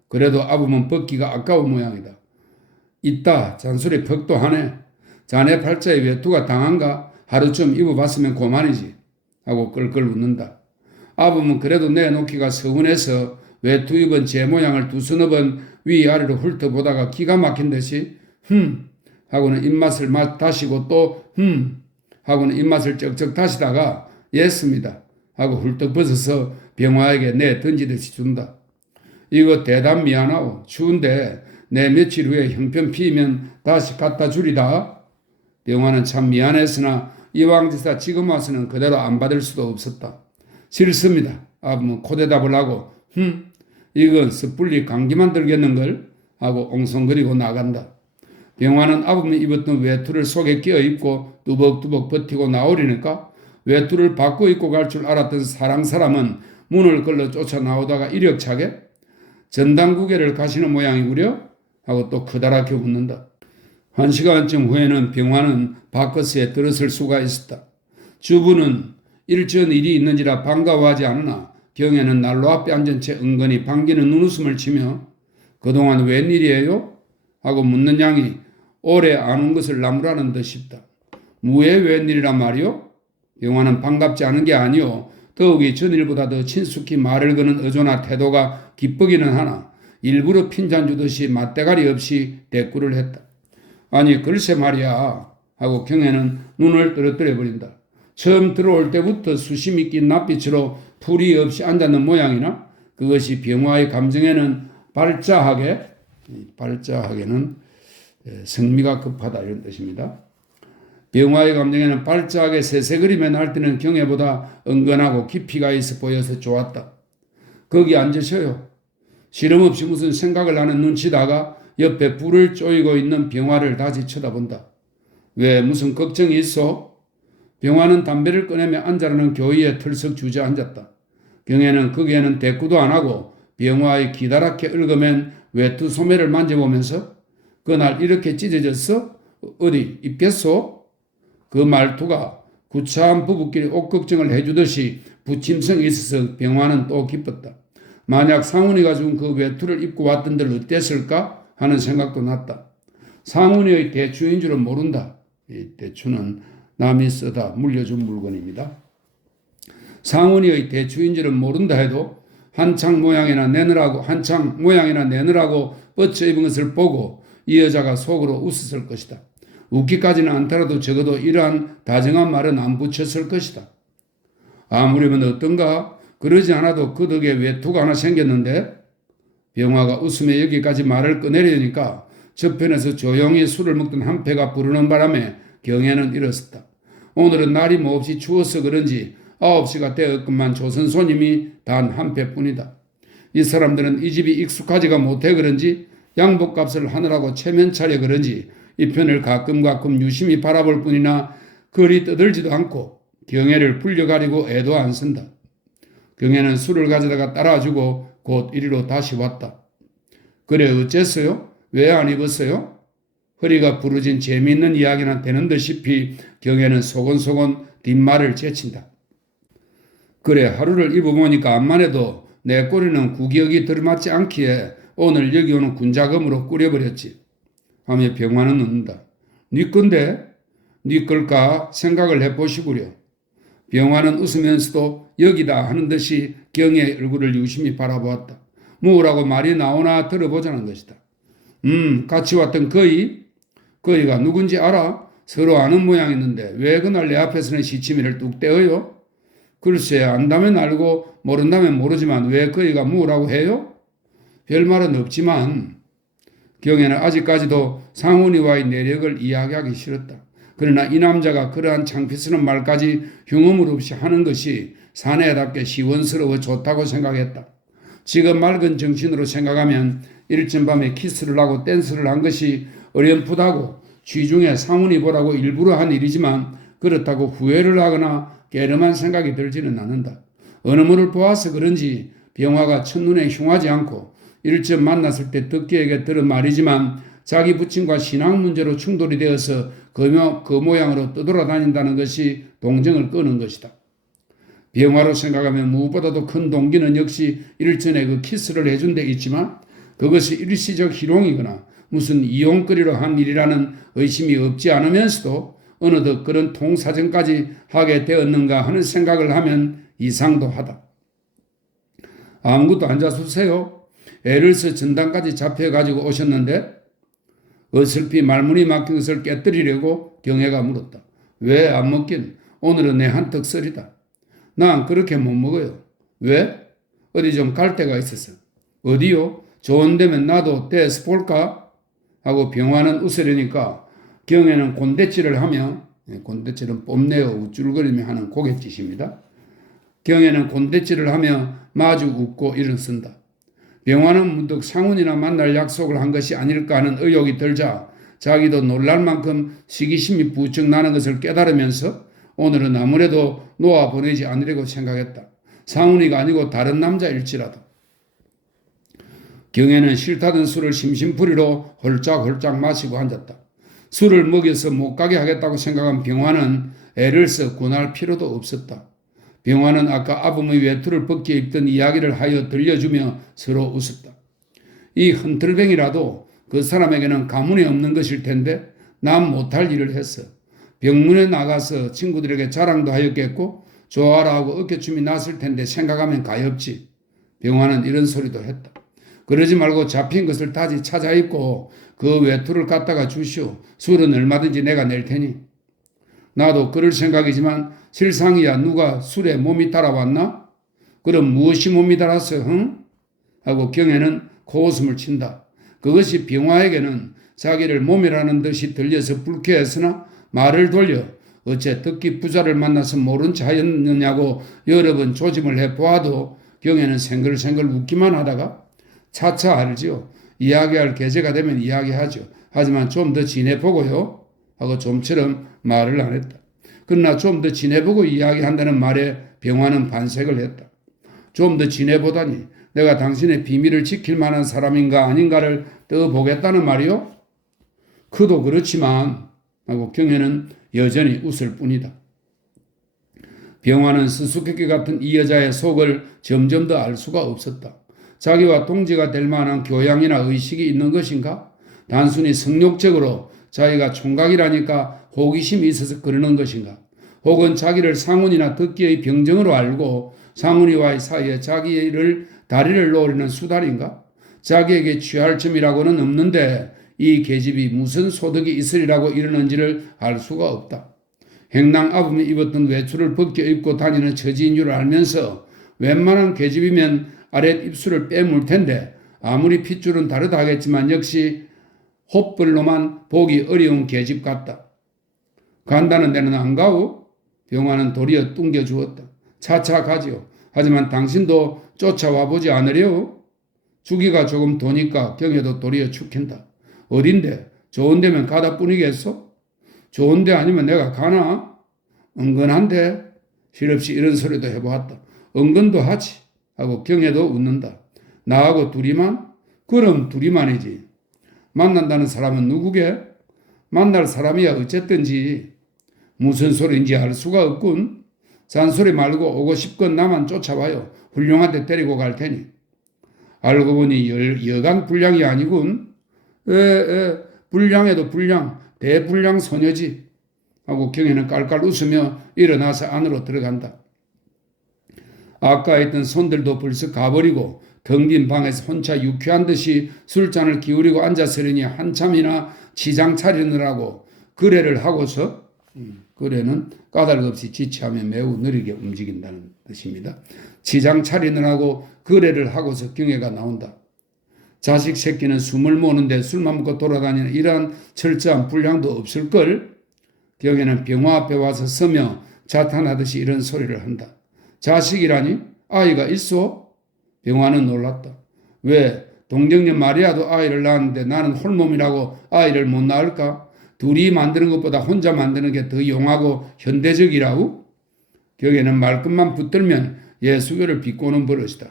그래도 아범은 벗기가 아까운 모양이다. 있다, 잔소리 퍽도 하네. 자네 팔자에 외투가 당한가? 하루쯤 입어봤으면 고만이지. 하고 끌끌 웃는다. 아범은 그래도 내놓기가 서운해서 외투 입은 제 모양을 두 서너 위아래로 훑어보다가 기가 막힌 듯이 하고는 입맛을 다시고 또 하고는 입맛을 쩍쩍 다시다가 예습니다 하고 훌떡 벗어서 병화에게 내 던지듯이 준다. 이거 대단 미안하오. 추운데 내 며칠 후에 형편 피면 다시 갖다 주리다. 병화는 참 미안했으나 이왕지사 지금 와서는 그대로 안 받을 수도 없었다. 싫습니다. 아범은 코대답을 하고 이건 섣불리 감기만 들겠는걸 하고 엉성거리고 나간다. 병화는 아범이 입었던 외투를 속에 끼어입고 뚜벅뚜벅 버티고 나오려니까 외투를 바꿔 입고 갈 줄 알았던 사람은 문을 걸러 쫓아 나오다가 이력차게 전당구계를 가시는 모양이구려 하고 또 커다랗게 웃는다. 1시간쯤 후에는 병화는 바커스에 들어설 수가 있었다. 주부는 일전 일이 있는지라 반가워하지 않으나 경에는 난로 앞에 앉은 채 은근히 반기는 눈웃음을 치며 그동안 웬일이에요? 하고 묻는 양이 오래 안 온 것을 나무라는 듯 싶다. 무에 웬일이란 말이요? 병화는 반갑지 않은 게 아니오. 더욱이 전일보다 더 친숙히 말을 거는 어조나 태도가 기쁘기는 하나 일부러 핀잔 주듯이 맞대가리 없이 대꾸를 했다. 아니 글쎄 말이야 하고 경애는 눈을 떨어뜨려 버린다. 처음 들어올 때부터 수심이 낀 낯빛으로 풀이 없이 앉았는 모양이나 그것이 병화의 감정에는 발자하게는 성미가 급하다 이런 뜻입니다. 병화의 감정에는 발자하게 새새그리며 날 때는 경애보다 은근하고 깊이가 있어 보여서 좋았다. 거기 앉으셔요. 시름없이 무슨 생각을 하는 눈치다가 옆에 불을 쪼이고 있는 병화를 다시 쳐다본다. 왜 무슨 걱정이 있어? 병화는 담배를 꺼내며 앉아라는 교의에 털썩 주저앉았다. 경애는 거기에는 대꾸도 안 하고 병화의 기다랗게 얽어맨 외투 소매를 만져보면서 그날 이렇게 찢어졌어? 어디 입겠소? 그 말투가 구차한 부부끼리 옷 걱정을 해주듯이 부침성이 있어서 병화는 또 기뻤다. 만약 상훈이가 준 그 외투를 입고 왔던들 어땠을까 하는 생각도 났다. 상훈이의 대추인 줄은 모른다. 이 대추는 남이 쓰다 물려준 물건입니다. 상훈이의 대추인 줄은 모른다 해도 한창 모양이나 내느라고 뻗쳐 입은 것을 보고 이 여자가 속으로 웃었을 것이다. 웃기까지는 않더라도 적어도 이러한 다정한 말은 안 붙였을 것이다. 아무리면 어떤가? 그러지 않아도 그 덕에 외투가 하나 생겼는데 병화가 웃으며 여기까지 말을 꺼내려니까 저편에서 조용히 술을 먹던 한패가 부르는 바람에 경애는 일었었다. 오늘은 날이 몹시 추워서 그런지 9시가 되었건만 조선 손님이 단 한 패뿐이다. 이 사람들은 이 집이 익숙하지가 못해 그런지 양복값을 하느라고 체면 차려 그런지 이 편을 가끔 유심히 바라볼 뿐이나 그리 떠들지도 않고 경애를 불려가리고 애도 안 쓴다. 경애는 술을 가져다가 따라주고 곧 이리로 다시 왔다. 그래 어째서요? 왜 안 입었어요? 허리가 부러진 재미있는 이야기나 되는 듯이 경애는 소곤소곤 뒷말을 제친다. 그래 하루를 입어보니까 암만 해도 내 꼬리는 구기역이 들맞지 않기에 오늘 여기 오는 군자금으로 꾸려버렸지. 하며 병화는 웃는다. 네 건데? 네 걸까 생각을 해보시구려. 병화는 웃으면서도 여기다 하는 듯이 경애의 얼굴을 유심히 바라보았다. 뭐라고 말이 나오나 들어보자는 것이다. 같이 왔던 거의가 누군지 알아? 서로 아는 모양이었는데 왜 그날 내 앞에서는 시치미를 뚝 떼어요? 글쎄 안다면 알고 모른다면 모르지만 왜 거의가 뭐라고 해요? 별말은 없지만 경애는 아직까지도 상훈이와의 내력을 이야기하기 싫었다. 그러나 이 남자가 그러한 창피스러운 말까지 흉음을 없이 하는 것이 사내답게 시원스러워 좋다고 생각했다. 지금 맑은 정신으로 생각하면 일전 밤에 키스를 하고 댄스를 한 것이 어렴풋하고 취중에 상훈이 보라고 일부러 한 일이지만 그렇다고 후회를 하거나 깨름한 생각이 들지는 않는다. 어느 분을 보아서 그런지 병화가 첫눈에 흉하지 않고 일전 만났을 때 덕기에게 들은 말이지만 자기 부친과 신앙 문제로 충돌이 되어서 그 모양으로 떠돌아다닌다는 것이 동정을 끄는 것이다. 병화로 생각하면 무엇보다도 큰 동기는 역시 일전에 그 키스를 해준 데 있지만 그것이 일시적 희롱이거나 무슨 이용거리로 한 일이라는 의심이 없지 않으면서도 어느덧 그런 통사정까지 하게 되었는가 하는 생각을 하면 이상도 하다. 아무것도 안 잡수세요. 애를 써 전당까지 잡혀가지고 오셨는데 어설피 말문이 막힌 것을 깨뜨리려고 경애가 물었다. 왜 안 먹긴? 오늘은 내 한턱 썰이다. 난 그렇게 못 먹어요. 왜? 어디 좀 갈 데가 있어서. 어디요? 좋은 데면 나도 떼서 볼까? 하고 병화는 웃으려니까 경애는 곤대질을 하며 곤대질은 뽐내어 우쭐거리며 하는 고갯짓입니다. 경애는 곤대질을 하며 마주 웃고 일어선다. 병화는 문득 상훈이나 만날 약속을 한 것이 아닐까 하는 의혹이 들자 자기도 놀랄 만큼 시기심이 부쩍 나는 것을 깨달으면서 오늘은 아무래도 놓아보내지 않으려고 생각했다. 상훈이가 아니고 다른 남자일지라도. 경애는 싫다던 술을 심심풀이로 홀짝홀짝 마시고 앉았다. 술을 먹여서 못 가게 하겠다고 생각한 병화는 애를 써 군할 필요도 없었다. 병화는 아까 아범의 외투를 벗겨 입던 이야기를 하여 들려주며 서로 웃었다. 이 헌틀뱅이라도 그 사람에게는 가문이 없는 것일 텐데 난 못할 일을 했어. 병문에 나가서 친구들에게 자랑도 하였겠고 좋아라 하고 어깨춤이 났을 텐데 생각하면 가엾지. 병화는 이런 소리도 했다. 그러지 말고 잡힌 것을 다시 찾아 입고 그 외투를 갖다가 주시오. 술은 얼마든지 내가 낼 테니. 나도 그럴 생각이지만 실상이야 누가 술에 몸이 달아왔나? 그럼 무엇이 몸이 달았어? 응? 하고 경애는 코웃음을 친다. 그것이 병화에게는 자기를 몸이라는 듯이 들려서 불쾌했으나 말을 돌려 어째 듣기 부자를 만나서 모른 자였느냐고 여러 번 조짐을 해보아도 경애는 생글생글 웃기만 하다가 차차 알지요. 이야기할 계제가 되면 이야기하죠. 하지만 좀 더 지내보고요 하고 좀처럼 말을 안 했다. 그러나 좀 더 지내보고 이야기한다는 말에 병화는 반색을 했다. 좀 더 지내보다니 내가 당신의 비밀을 지킬 만한 사람인가 아닌가를 떠보겠다는 말이요? 그도 그렇지만 하고 경애는 여전히 웃을 뿐이다. 병화는 수수께끼 같은 이 여자의 속을 점점 더 알 수가 없었다. 자기와 동지가 될 만한 교양이나 의식이 있는 것인가? 단순히 성욕적으로 자기가 총각이라니까 호기심이 있어서 그러는 것인가? 혹은 자기를 상훈이나 덕기의 병정으로 알고 상훈이와의 사이에 자기를 다리를 놓으려는 수단인가? 자기에게 취할 점이라고는 없는데 이 계집이 무슨 소득이 있으리라고 이러는지를 알 수가 없다. 행랑 아범이 입었던 외투를 벗겨 입고 다니는 처지인 줄 알면서 웬만한 계집이면 아랫 입술을 빼물 텐데 아무리 핏줄은 다르다 하겠지만 역시 홉벌로만 보기 어려운 계집 같다. 간다는 데는 안 가오? 병화는 도리어 뚱겨주었다. 차차 가지요. 하지만 당신도 쫓아와 보지 않으려오? 주기가 조금 도니까 경에도 도리어 축힌다. 어딘데? 좋은 데면 가다 뿐이겠소? 좋은 데 아니면 내가 가나? 은근한데? 실없이 이런 소리도 해보았다. 은근도 하지. 하고 경에도 웃는다. 나하고 둘이만? 그럼 둘이만이지. 만난다는 사람은 누구게? 만날 사람이야 어쨌든지. 무슨 소리인지 알 수가 없군. 잔소리 말고 오고 싶건 나만 쫓아와요. 훌륭한데 데리고 갈 테니. 알고 보니 여간 불량이 아니군. 불량에도 불량, 대불량 소녀지. 하고 경혜는 깔깔 웃으며 일어나서 안으로 들어간다. 아까 했던 손들도 벌써 가버리고 텅 빈 방에서 혼자 유쾌한 듯이 술잔을 기울이고 앉았으려니 한참이나 치장 차리느라고 거래를 하고서 거래는 까닭없이 지체하며 매우 느리게 움직인다는 뜻입니다. 치장 차리느라고 거래를 하고서 경혜가 나온다. 자식 새끼는 숨을 모는데 술만 먹고 돌아다니는 이러한 철저한 분량도 없을걸. 경혜는 병화 앞에 와서 서며 자탄하듯이 이런 소리를 한다. 자식이라니? 아이가 있어? 병화는 놀랐다. 왜? 동정녀 마리아도 아이를 낳았는데 나는 홀몸이라고 아이를 못 낳을까? 둘이 만드는 것보다 혼자 만드는 게 더 용하고 현대적이라고? 경혜는 말끝만 붙들면 예수교를 비꼬는 버릇이다.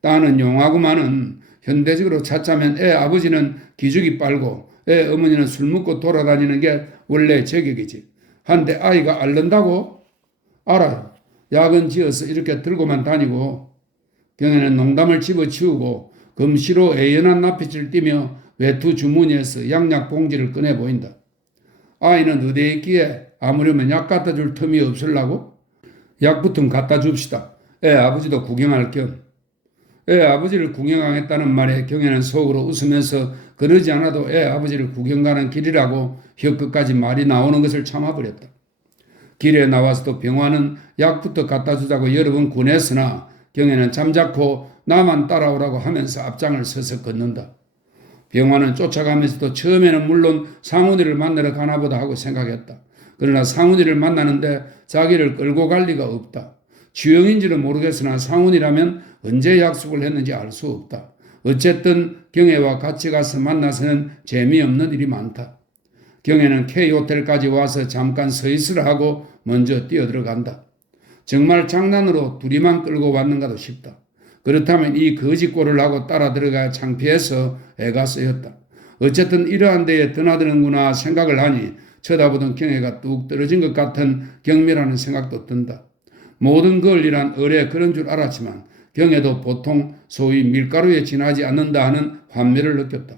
따는 용하구만은 현대적으로 찾자면 애 아버지는 기죽이 빨고 애 어머니는 술 먹고 돌아다니는 게 원래 제격이지. 한데 아이가 앓는다고? 알아요. 약은 지어서 이렇게 들고만 다니고. 경혜는 농담을 집어치우고 금시로 애연한 낯빛을 띠며 외투 주머니에서 양약 봉지를 꺼내 보인다. 아이는 어디에 있기에 아무려면 약 갖다 줄 틈이 없을라고? 약부터 갖다 줍시다. 애 아버지도 구경할 겸. 애 아버지를 구경하겠다는 말에 경혜는 속으로 웃으면서 그러지 않아도 애 아버지를 구경 가는 길이라고 혀끝까지 말이 나오는 것을 참아버렸다. 길에 나와서도 병화는 약부터 갖다 주자고 여러 번 권했으나 경혜는 잠자코 나만 따라오라고 하면서 앞장을 서서 걷는다. 병화는 쫓아가면서도 처음에는 물론 상훈이를 만나러 가나보다 하고 생각했다. 그러나 상훈이를 만나는데 자기를 끌고 갈 리가 없다. 주영인지는 모르겠으나 상훈이라면 언제 약속을 했는지 알 수 없다. 어쨌든 경혜와 같이 가서 만나서는 재미없는 일이 많다. 경혜는 K호텔까지 와서 잠깐 서 있으라 하고 먼저 뛰어들어간다. 정말 장난으로 둘이만 끌고 왔는가도 싶다. 그렇다면 이 거짓골을 하고 따라 들어가야 창피해서 애가 쓰였다. 어쨌든 이러한 데에 드나드는구나 생각을 하니 쳐다보던 경혜가 뚝 떨어진 것 같은 경멸하는 생각도 든다. 모든 걸이란 을에 그런 줄 알았지만 경혜도 보통 소위 밀가루에 지나지 않는다 하는 환멸을 느꼈다.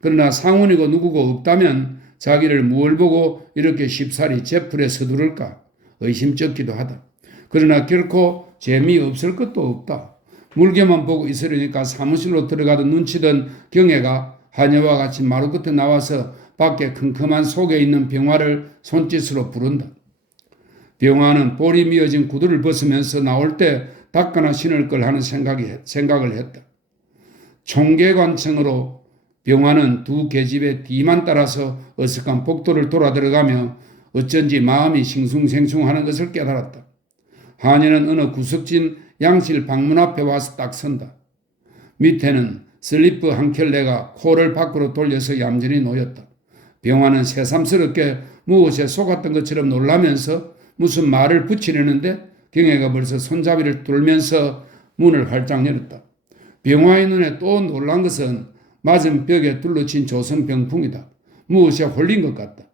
그러나 상훈이고 누구고 없다면 자기를 무얼 보고 이렇게 쉽사리 제풀에 서두를까 의심쩍기도 하다. 그러나 결코 재미없을 것도 없다. 물개만 보고 있으려니까 사무실로 들어가던 눈치던 경혜가 하녀와 같이 마루 끝에 나와서 밖에 컴컴한 속에 있는 병화를 손짓으로 부른다. 병화는 볼이 미어진 구두를 벗으면서 나올 때 닦거나 신을 걸 하는 생각을 했다. 총계관청으로 병화는 두 계집의 뒤만 따라서 어색한 복도를 돌아 들어가며 어쩐지 마음이 싱숭생숭하는 것을 깨달았다. 하녀는 어느 구석진 양실 방문 앞에 와서 딱 선다. 밑에는 슬리퍼 한 켤레가 코를 밖으로 돌려서 얌전히 놓였다. 병화는 새삼스럽게 무엇에 속았던 것처럼 놀라면서 무슨 말을 붙이려는데 경혜가 벌써 손잡이를 뚫면서 문을 활짝 열었다. 병화의 눈에 또 놀란 것은 맞은 벽에 둘러친 조선 병풍이다. 무엇에 홀린 것 같다.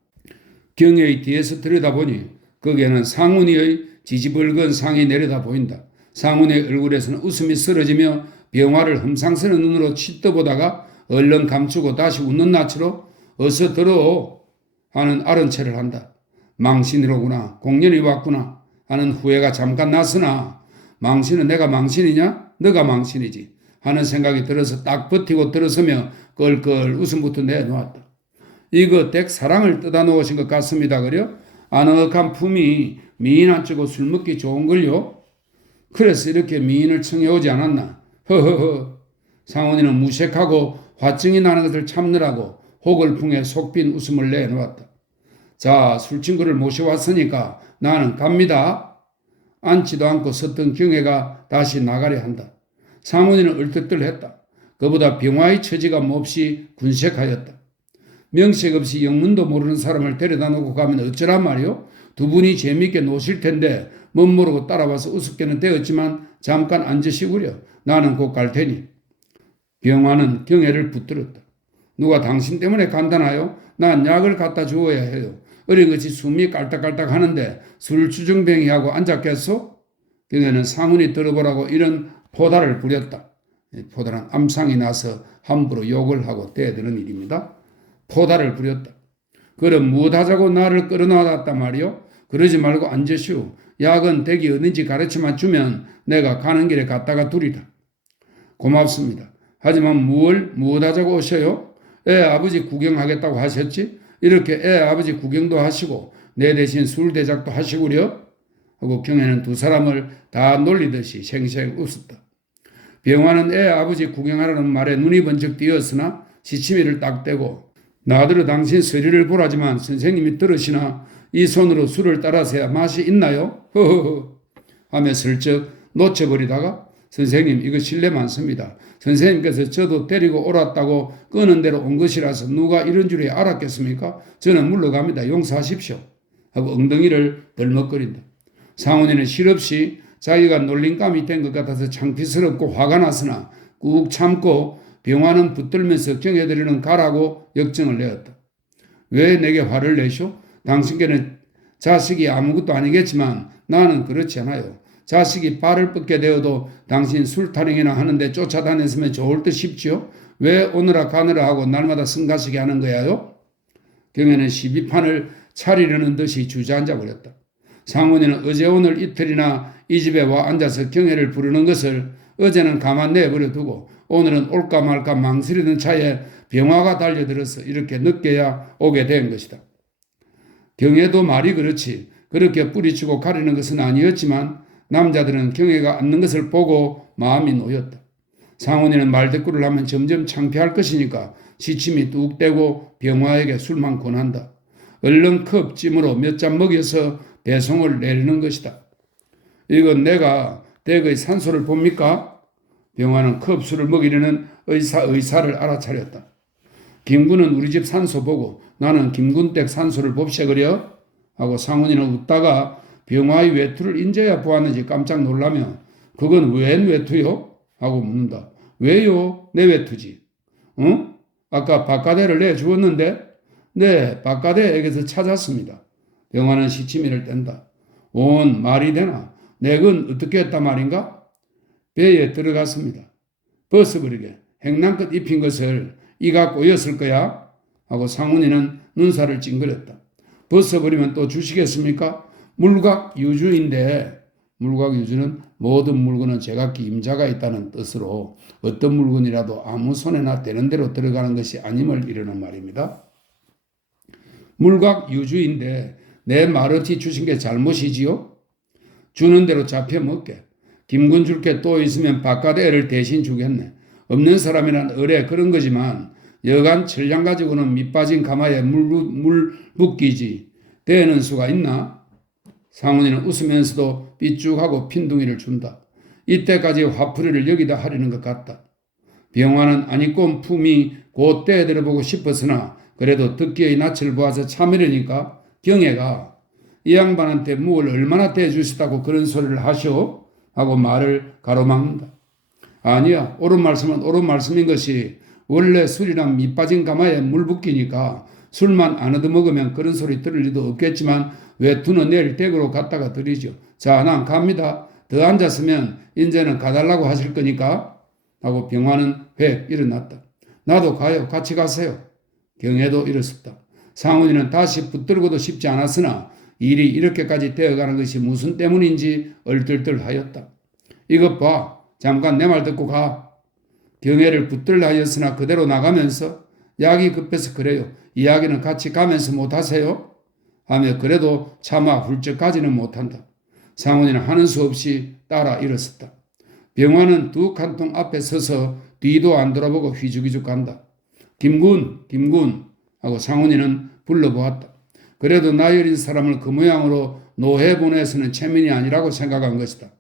경혜의 뒤에서 들여다보니 거기에는 상훈이의 지지불건 상이 내려다 보인다. 상훈의 얼굴에서는 웃음이 쓰러지며 병화를 흠상스러운 눈으로 치떠보다가 얼른 감추고 다시 웃는 낯으로 어서 들어오 하는 아른체를 한다. 망신이로구나. 공연이 왔구나 하는 후회가 잠깐 났으나 망신은 내가 망신이냐? 너가 망신이지 하는 생각이 들어서 딱 버티고 들어서며 껄껄 웃음부터 내놓았다. 이거 댁 사랑을 뜯어 놓으신 것 같습니다. 그려? 아늑한 품이 미인 안 찌고 술 먹기 좋은 걸요? 그래서 이렇게 미인을 청해오지 않았나? 허허허. 상훈이는 무색하고 화증이 나는 것을 참느라고 혹을 풍해 속빈 웃음을 내놓았다. 자, 술친구를 모셔왔으니까 나는 갑니다. 앉지도 않고 섰던 경혜가 다시 나가려 한다. 상훈이는 얼떨떨했다. 그보다 병화의 처지가 몹시 군색하였다. 명색 없이 영문도 모르는 사람을 데려다 놓고 가면 어쩌란 말이오? 두 분이 재미있게 노실 텐데 못 모르고 따라와서 우습게는 되었지만 잠깐 앉으시구려. 나는 곧 갈 테니. 병화는 경혜를 붙들었다. 누가 당신 때문에 간다나요? 난 약을 갖다 주어야 해요. 어린것이 숨이 깔딱깔딱 하는데 술 주정뱅이하고 앉았겠소? 경혜는 상훈이 들어보라고 이런 포달을 부렸다. 포달은 암상이 나서 함부로 욕을 하고 대드는 일입니다. 포달을 부렸다. 그럼 무엇하자고 나를 끌어놔왔단 말이오? 그러지 말고 앉으시오. 약은 댁이 어딘지 가르쳐만 주면 내가 가는 길에 갔다가 두리다. 고맙습니다. 하지만 무엇하자고 오셔요? 애 아버지 구경하겠다고 하셨지? 이렇게 애 아버지 구경도 하시고 내 대신 술 대작도 하시구려? 하고 경혜는 두 사람을 다 놀리듯이 생생 웃었다. 병화는 애 아버지 구경하라는 말에 눈이 번쩍 띄었으나 시치미를 딱 떼고 나더러 당신 서리를 보라지만 선생님이 들으시나 이 손으로 술을 따라서야 맛이 있나요? 허허허 하며 슬쩍 놓쳐버리다가 선생님 이거 실례 많습니다. 선생님께서 저도 데리고 오랐다고 끄는 대로 온 것이라서 누가 이런 줄이 알았겠습니까? 저는 물러갑니다. 용서하십시오. 하고 엉덩이를 덜먹거린다. 상훈이는 실없이 자기가 놀림감이 된 것 같아서 창피스럽고 화가 났으나 꾹 참고 병화는 붙들면서 경혜들이는 가라고 역정을 내었다. 왜 내게 화를 내쇼? 당신께는 자식이 아무것도 아니겠지만 나는 그렇지 않아요. 자식이 발을 뻗게 되어도 당신 술 타령이나 하는데 쫓아다녔으면 좋을 듯 싶지요? 왜 오느라 가느라 하고 날마다 성가시게 하는 거야요? 경혜는 시비판을 차리려는 듯이 주저앉아 버렸다. 상훈이는 어제 오늘 이틀이나 이 집에 와 앉아서 경혜를 부르는 것을 어제는 가만 내버려 두고 오늘은 올까 말까 망설이던 차에 병화가 달려들어서 이렇게 늦게야 오게 된 것이다. 경혜도 말이 그렇지 그렇게 뿌리치고 가리는 것은 아니었지만 남자들은 경혜가 앉는 것을 보고 마음이 놓였다. 상훈이는 말대꾸를 하면 점점 창피할 것이니까 시침이 뚝 떼고 병화에게 술만 권한다. 얼른 컵 찜으로 몇 잔 먹여서 배송을 내리는 것이다. 이건 내가 댁의 산소를 봅니까? 병화는 컵술을 먹이려는 의사를 알아차렸다. 김군은 우리 집 산소 보고 나는 김군 댁 산소를 봅시다 그려? 하고 상훈이는 웃다가 병화의 외투를 인제야 보았는지 깜짝 놀라며 그건 웬 외투요? 하고 묻는다. 왜요? 내 외투지. 응? 아까 바깥에를 내주었는데? 네, 바깥에에게서 찾았습니다. 병화는 시치미를 뗀다. 온 말이 되나? 내건 어떻게 했단 말인가? 배에 들어갔습니다. 벗어버리게 행랑끝 입힌 것을 이가 꼬였을 거야? 하고 상훈이는 눈살을 찡그렸다. 벗어버리면 또 주시겠습니까? 물각유주인데 물각유주는 모든 물건은 제각기 임자가 있다는 뜻으로 어떤 물건이라도 아무 손에나 되는 대로 들어가는 것이 아님을 이르는 말입니다. 물각유주인데 내 말없이 주신 게 잘못이지요? 주는 대로 잡혀 먹게. 김군 줄 게 또 있으면 바깥에 애를 대신 주겠네. 없는 사람이란 어뢰 그런 거지만 여간 철량 가지고는 밑빠진 가마에 물 붓기지 되는 수가 있나? 상훈이는 웃으면서도 삐죽하고 핀둥이를 준다. 이때까지 화풀이를 여기다 하려는 것 같다. 병화는 아니꼼 품이 곧 떼들어보고 싶었으나 그래도 듣기의 낯을 보아서 참으려니까 경혜가 이 양반한테 무얼 얼마나 떼주시다고 그런 소리를 하시오? 하고 말을 가로막는다. 아니야, 옳은 말씀은 옳은 말씀인 것이 원래 술이란 밑빠진 가마에 물 붓기니까 술만 안 얻어먹으면 그런 소리 들을 리도 없겠지만 외투는 내일 댁으로 갔다가 드리죠. 자, 난 갑니다. 더 앉았으면 이제는 가달라고 하실 거니까 하고 병화는 획 일어났다. 나도 가요. 같이 가세요. 경혜도 일었었다. 상훈이는 다시 붙들고도 싶지 않았으나 일이 이렇게까지 되어가는 것이 무슨 때문인지 얼떨떨하였다. 이것 봐. 잠깐 내 말 듣고 가. 경혜를 붙들라 하였으나 그대로 나가면서 약이 급해서 그래요. 이야기는 같이 가면서 못하세요? 하며 그래도 차마 훌쩍 가지는 못한다. 상훈이는 하는 수 없이 따라 일었었다. 병화는 두 칸통 앞에 서서 뒤도 안 돌아보고 휘죽휘죽 간다. 김군 하고 상훈이는 불러보았다. 그래도 나이 어린 사람을 그 모양으로 노회 보내서는 체면이 아니라고 생각한 것이다.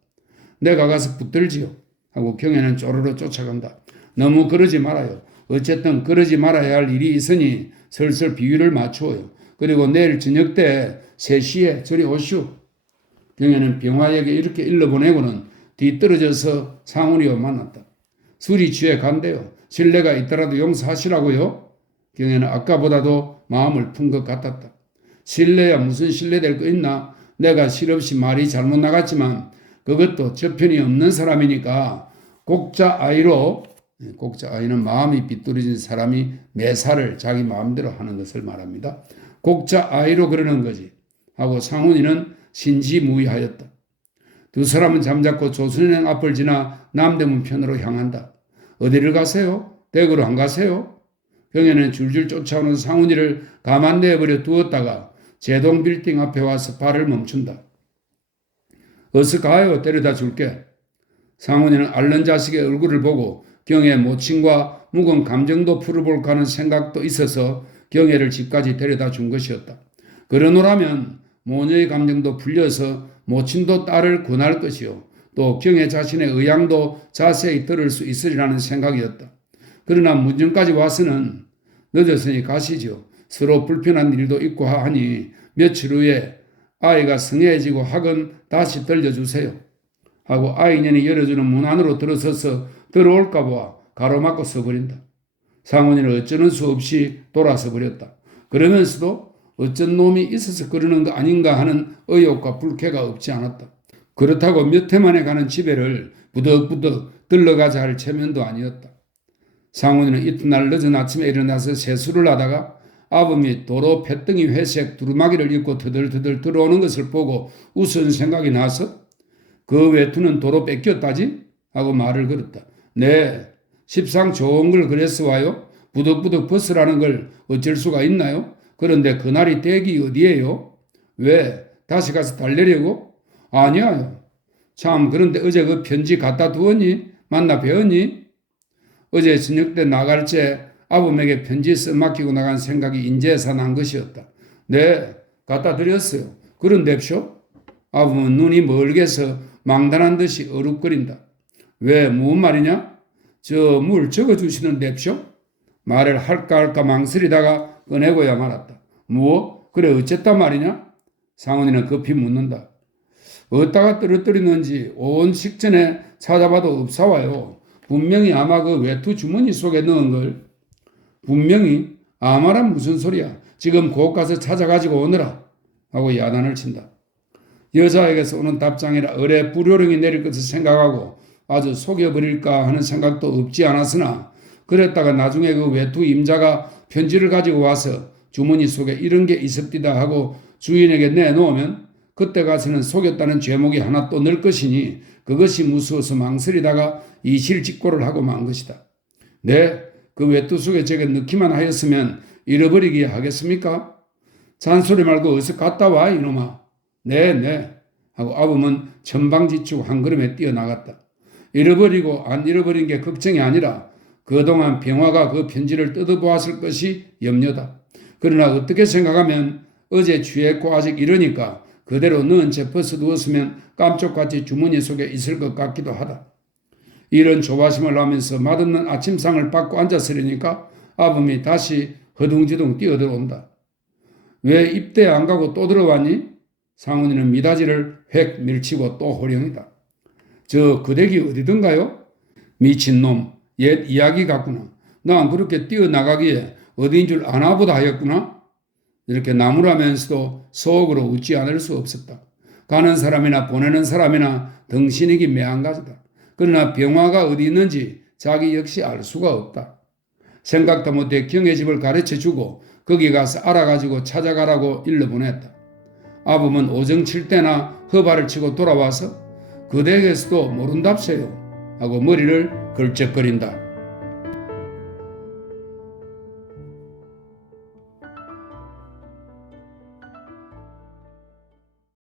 내가 가서 붙들지요 하고 경애는 쪼르르 쫓아간다. 너무 그러지 말아요. 어쨌든 그러지 말아야 할 일이 있으니 슬슬 비율을 맞추어요. 그리고 내일 저녁 때 3시에 저리 오시오. 경애는 병화에게 이렇게 일러보내고는 뒤떨어져서 상훈이와 만났다. 술이 취해 간대요. 실례가 있더라도 용서하시라고요. 경애는 아까보다도 마음을 푼 것 같았다. 실례야 무슨 실례 될 거 있나? 내가 실없이 말이 잘못 나갔지만 그것도 저편이 없는 사람이니까 곡자 아이는 마음이 삐뚤어진 사람이 매사를 자기 마음대로 하는 것을 말합니다. 곡자 아이로 그러는 거지 하고 상훈이는 신지무의하였다. 두 사람은 잠자코 조선은행 앞을 지나 남대문 편으로 향한다. 어디를 가세요? 댁으로 안 가세요? 경애는 줄줄 쫓아오는 상훈이를 가만 내버려 두었다가 제동 빌딩 앞에 와서 발을 멈춘다. 어서 가요. 데려다 줄게. 상훈이는 앓는 자식의 얼굴을 보고 경애의 모친과 묵은 감정도 풀어볼까 하는 생각도 있어서 경애를 집까지 데려다 준 것이었다. 그러노라면 모녀의 감정도 풀려서 모친도 딸을 권할 것이요. 또 경애 자신의 의향도 자세히 들을 수 있으리라는 생각이었다. 그러나 문정까지 와서는 늦었으니 가시죠. 서로 불편한 일도 있고 하니 며칠 후에 아이가 성해지고 학은 다시 들려주세요. 하고 아이년이 열어주는 문 안으로 들어서서 들어올까 봐 가로막고 서버린다. 상훈이는 어쩌는 수 없이 돌아서 버렸다. 그러면서도 어쩐 놈이 있어서 그러는 거 아닌가 하는 의욕과 불쾌가 없지 않았다. 그렇다고 몇 해 만에 가는 집에를 부덕부덕 들러가자 할 체면도 아니었다. 상훈이는 이튿날 늦은 아침에 일어나서 세수를 하다가 아범이 도로 팻덩이 회색 두루마기를 입고 터덜터덜 들어오는 것을 보고 우스운 생각이 나서 그 외투는 도로 뺏겼다지? 하고 말을 걸었다. 네, 십상 좋은 걸 그래서 와요? 부덕부덕 벗으라는 걸 어쩔 수가 있나요? 그런데 그날이 댁이 어디예요? 왜? 다시 가서 달래려고? 아니야. 참, 그런데 어제 그 편지 갖다 두었니? 만나 뵈었니? 어제 저녁 때 나갈 때 아범에게 편지 써맡기고 나간 생각이 인제서 난 것이었다. 네, 갖다 드렸어요. 그런데쇼? 아범은 눈이 멀게서 망단한 듯이 어룩거린다. 왜, 무슨 말이냐? 저 물 적어주시는 뎁쇼? 말을 할까 망설이다가 꺼내고야 말았다. 뭐? 그래 어쨌단 말이냐? 상훈이는 급히 묻는다. 어디다가 떨어뜨리는지 온 식전에 찾아봐도 없사와요. 분명히 아마 그 외투 주머니 속에 넣은 걸. 분명히? 아마란 무슨 소리야. 지금 곧 가서 찾아가지고 오너라. 하고 야단을 친다. 여자에게서 오는 답장이라 을에 불효령이 내릴 것을 생각하고 아주 속여버릴까 하는 생각도 없지 않았으나 그랬다가 나중에 그 외투 임자가 편지를 가지고 와서 주머니 속에 이런 게 있었디다 하고 주인에게 내놓으면 그때 가서는 속였다는 죄목이 하나 또 늘 것이니 그것이 무서워서 망설이다가 이실직고를 하고 만 것이다. 네, 그 외투 속에 제가 넣기만 하였으면 잃어버리기에 하겠습니까? 잔소리 말고 어서 갔다 와 이놈아. 네 하고 아범은 천방지축 한 걸음에 뛰어나갔다. 잃어버리고 안 잃어버린 게 걱정이 아니라 그동안 병화가 그 편지를 뜯어보았을 것이 염려다. 그러나 어떻게 생각하면 어제 취했고 아직 이러니까 그대로 넣은 채 벗어두었으면 깜짝같이 주머니 속에 있을 것 같기도 하다. 이런 조바심을 하면서 맛없는 아침상을 받고 앉았으려니까 아범이 다시 허둥지둥 뛰어들어온다. 왜 입대 안 가고 또 들어왔니? 상훈이는 미닫이를 획 밀치고 또 호령이다. 저 그댁이 어디든가요? 미친놈, 옛 이야기 같구나. 난 그렇게 뛰어나가기에 어디인 줄 아나보다 하였구나. 이렇게 나무라면서도 속으로 웃지 않을 수 없었다. 가는 사람이나 보내는 사람이나 덩신이기 매한가지다. 그러나 병화가 어디 있는지 자기 역시 알 수가 없다. 생각도 못해 경의 집을 가르쳐주고 거기 가서 알아가지고 찾아가라고 일러보냈다. 아범은 오정 칠 때나 허발을 치고 돌아와서 그댁에서도 모른답세요 하고 머리를 걸쩍거린다.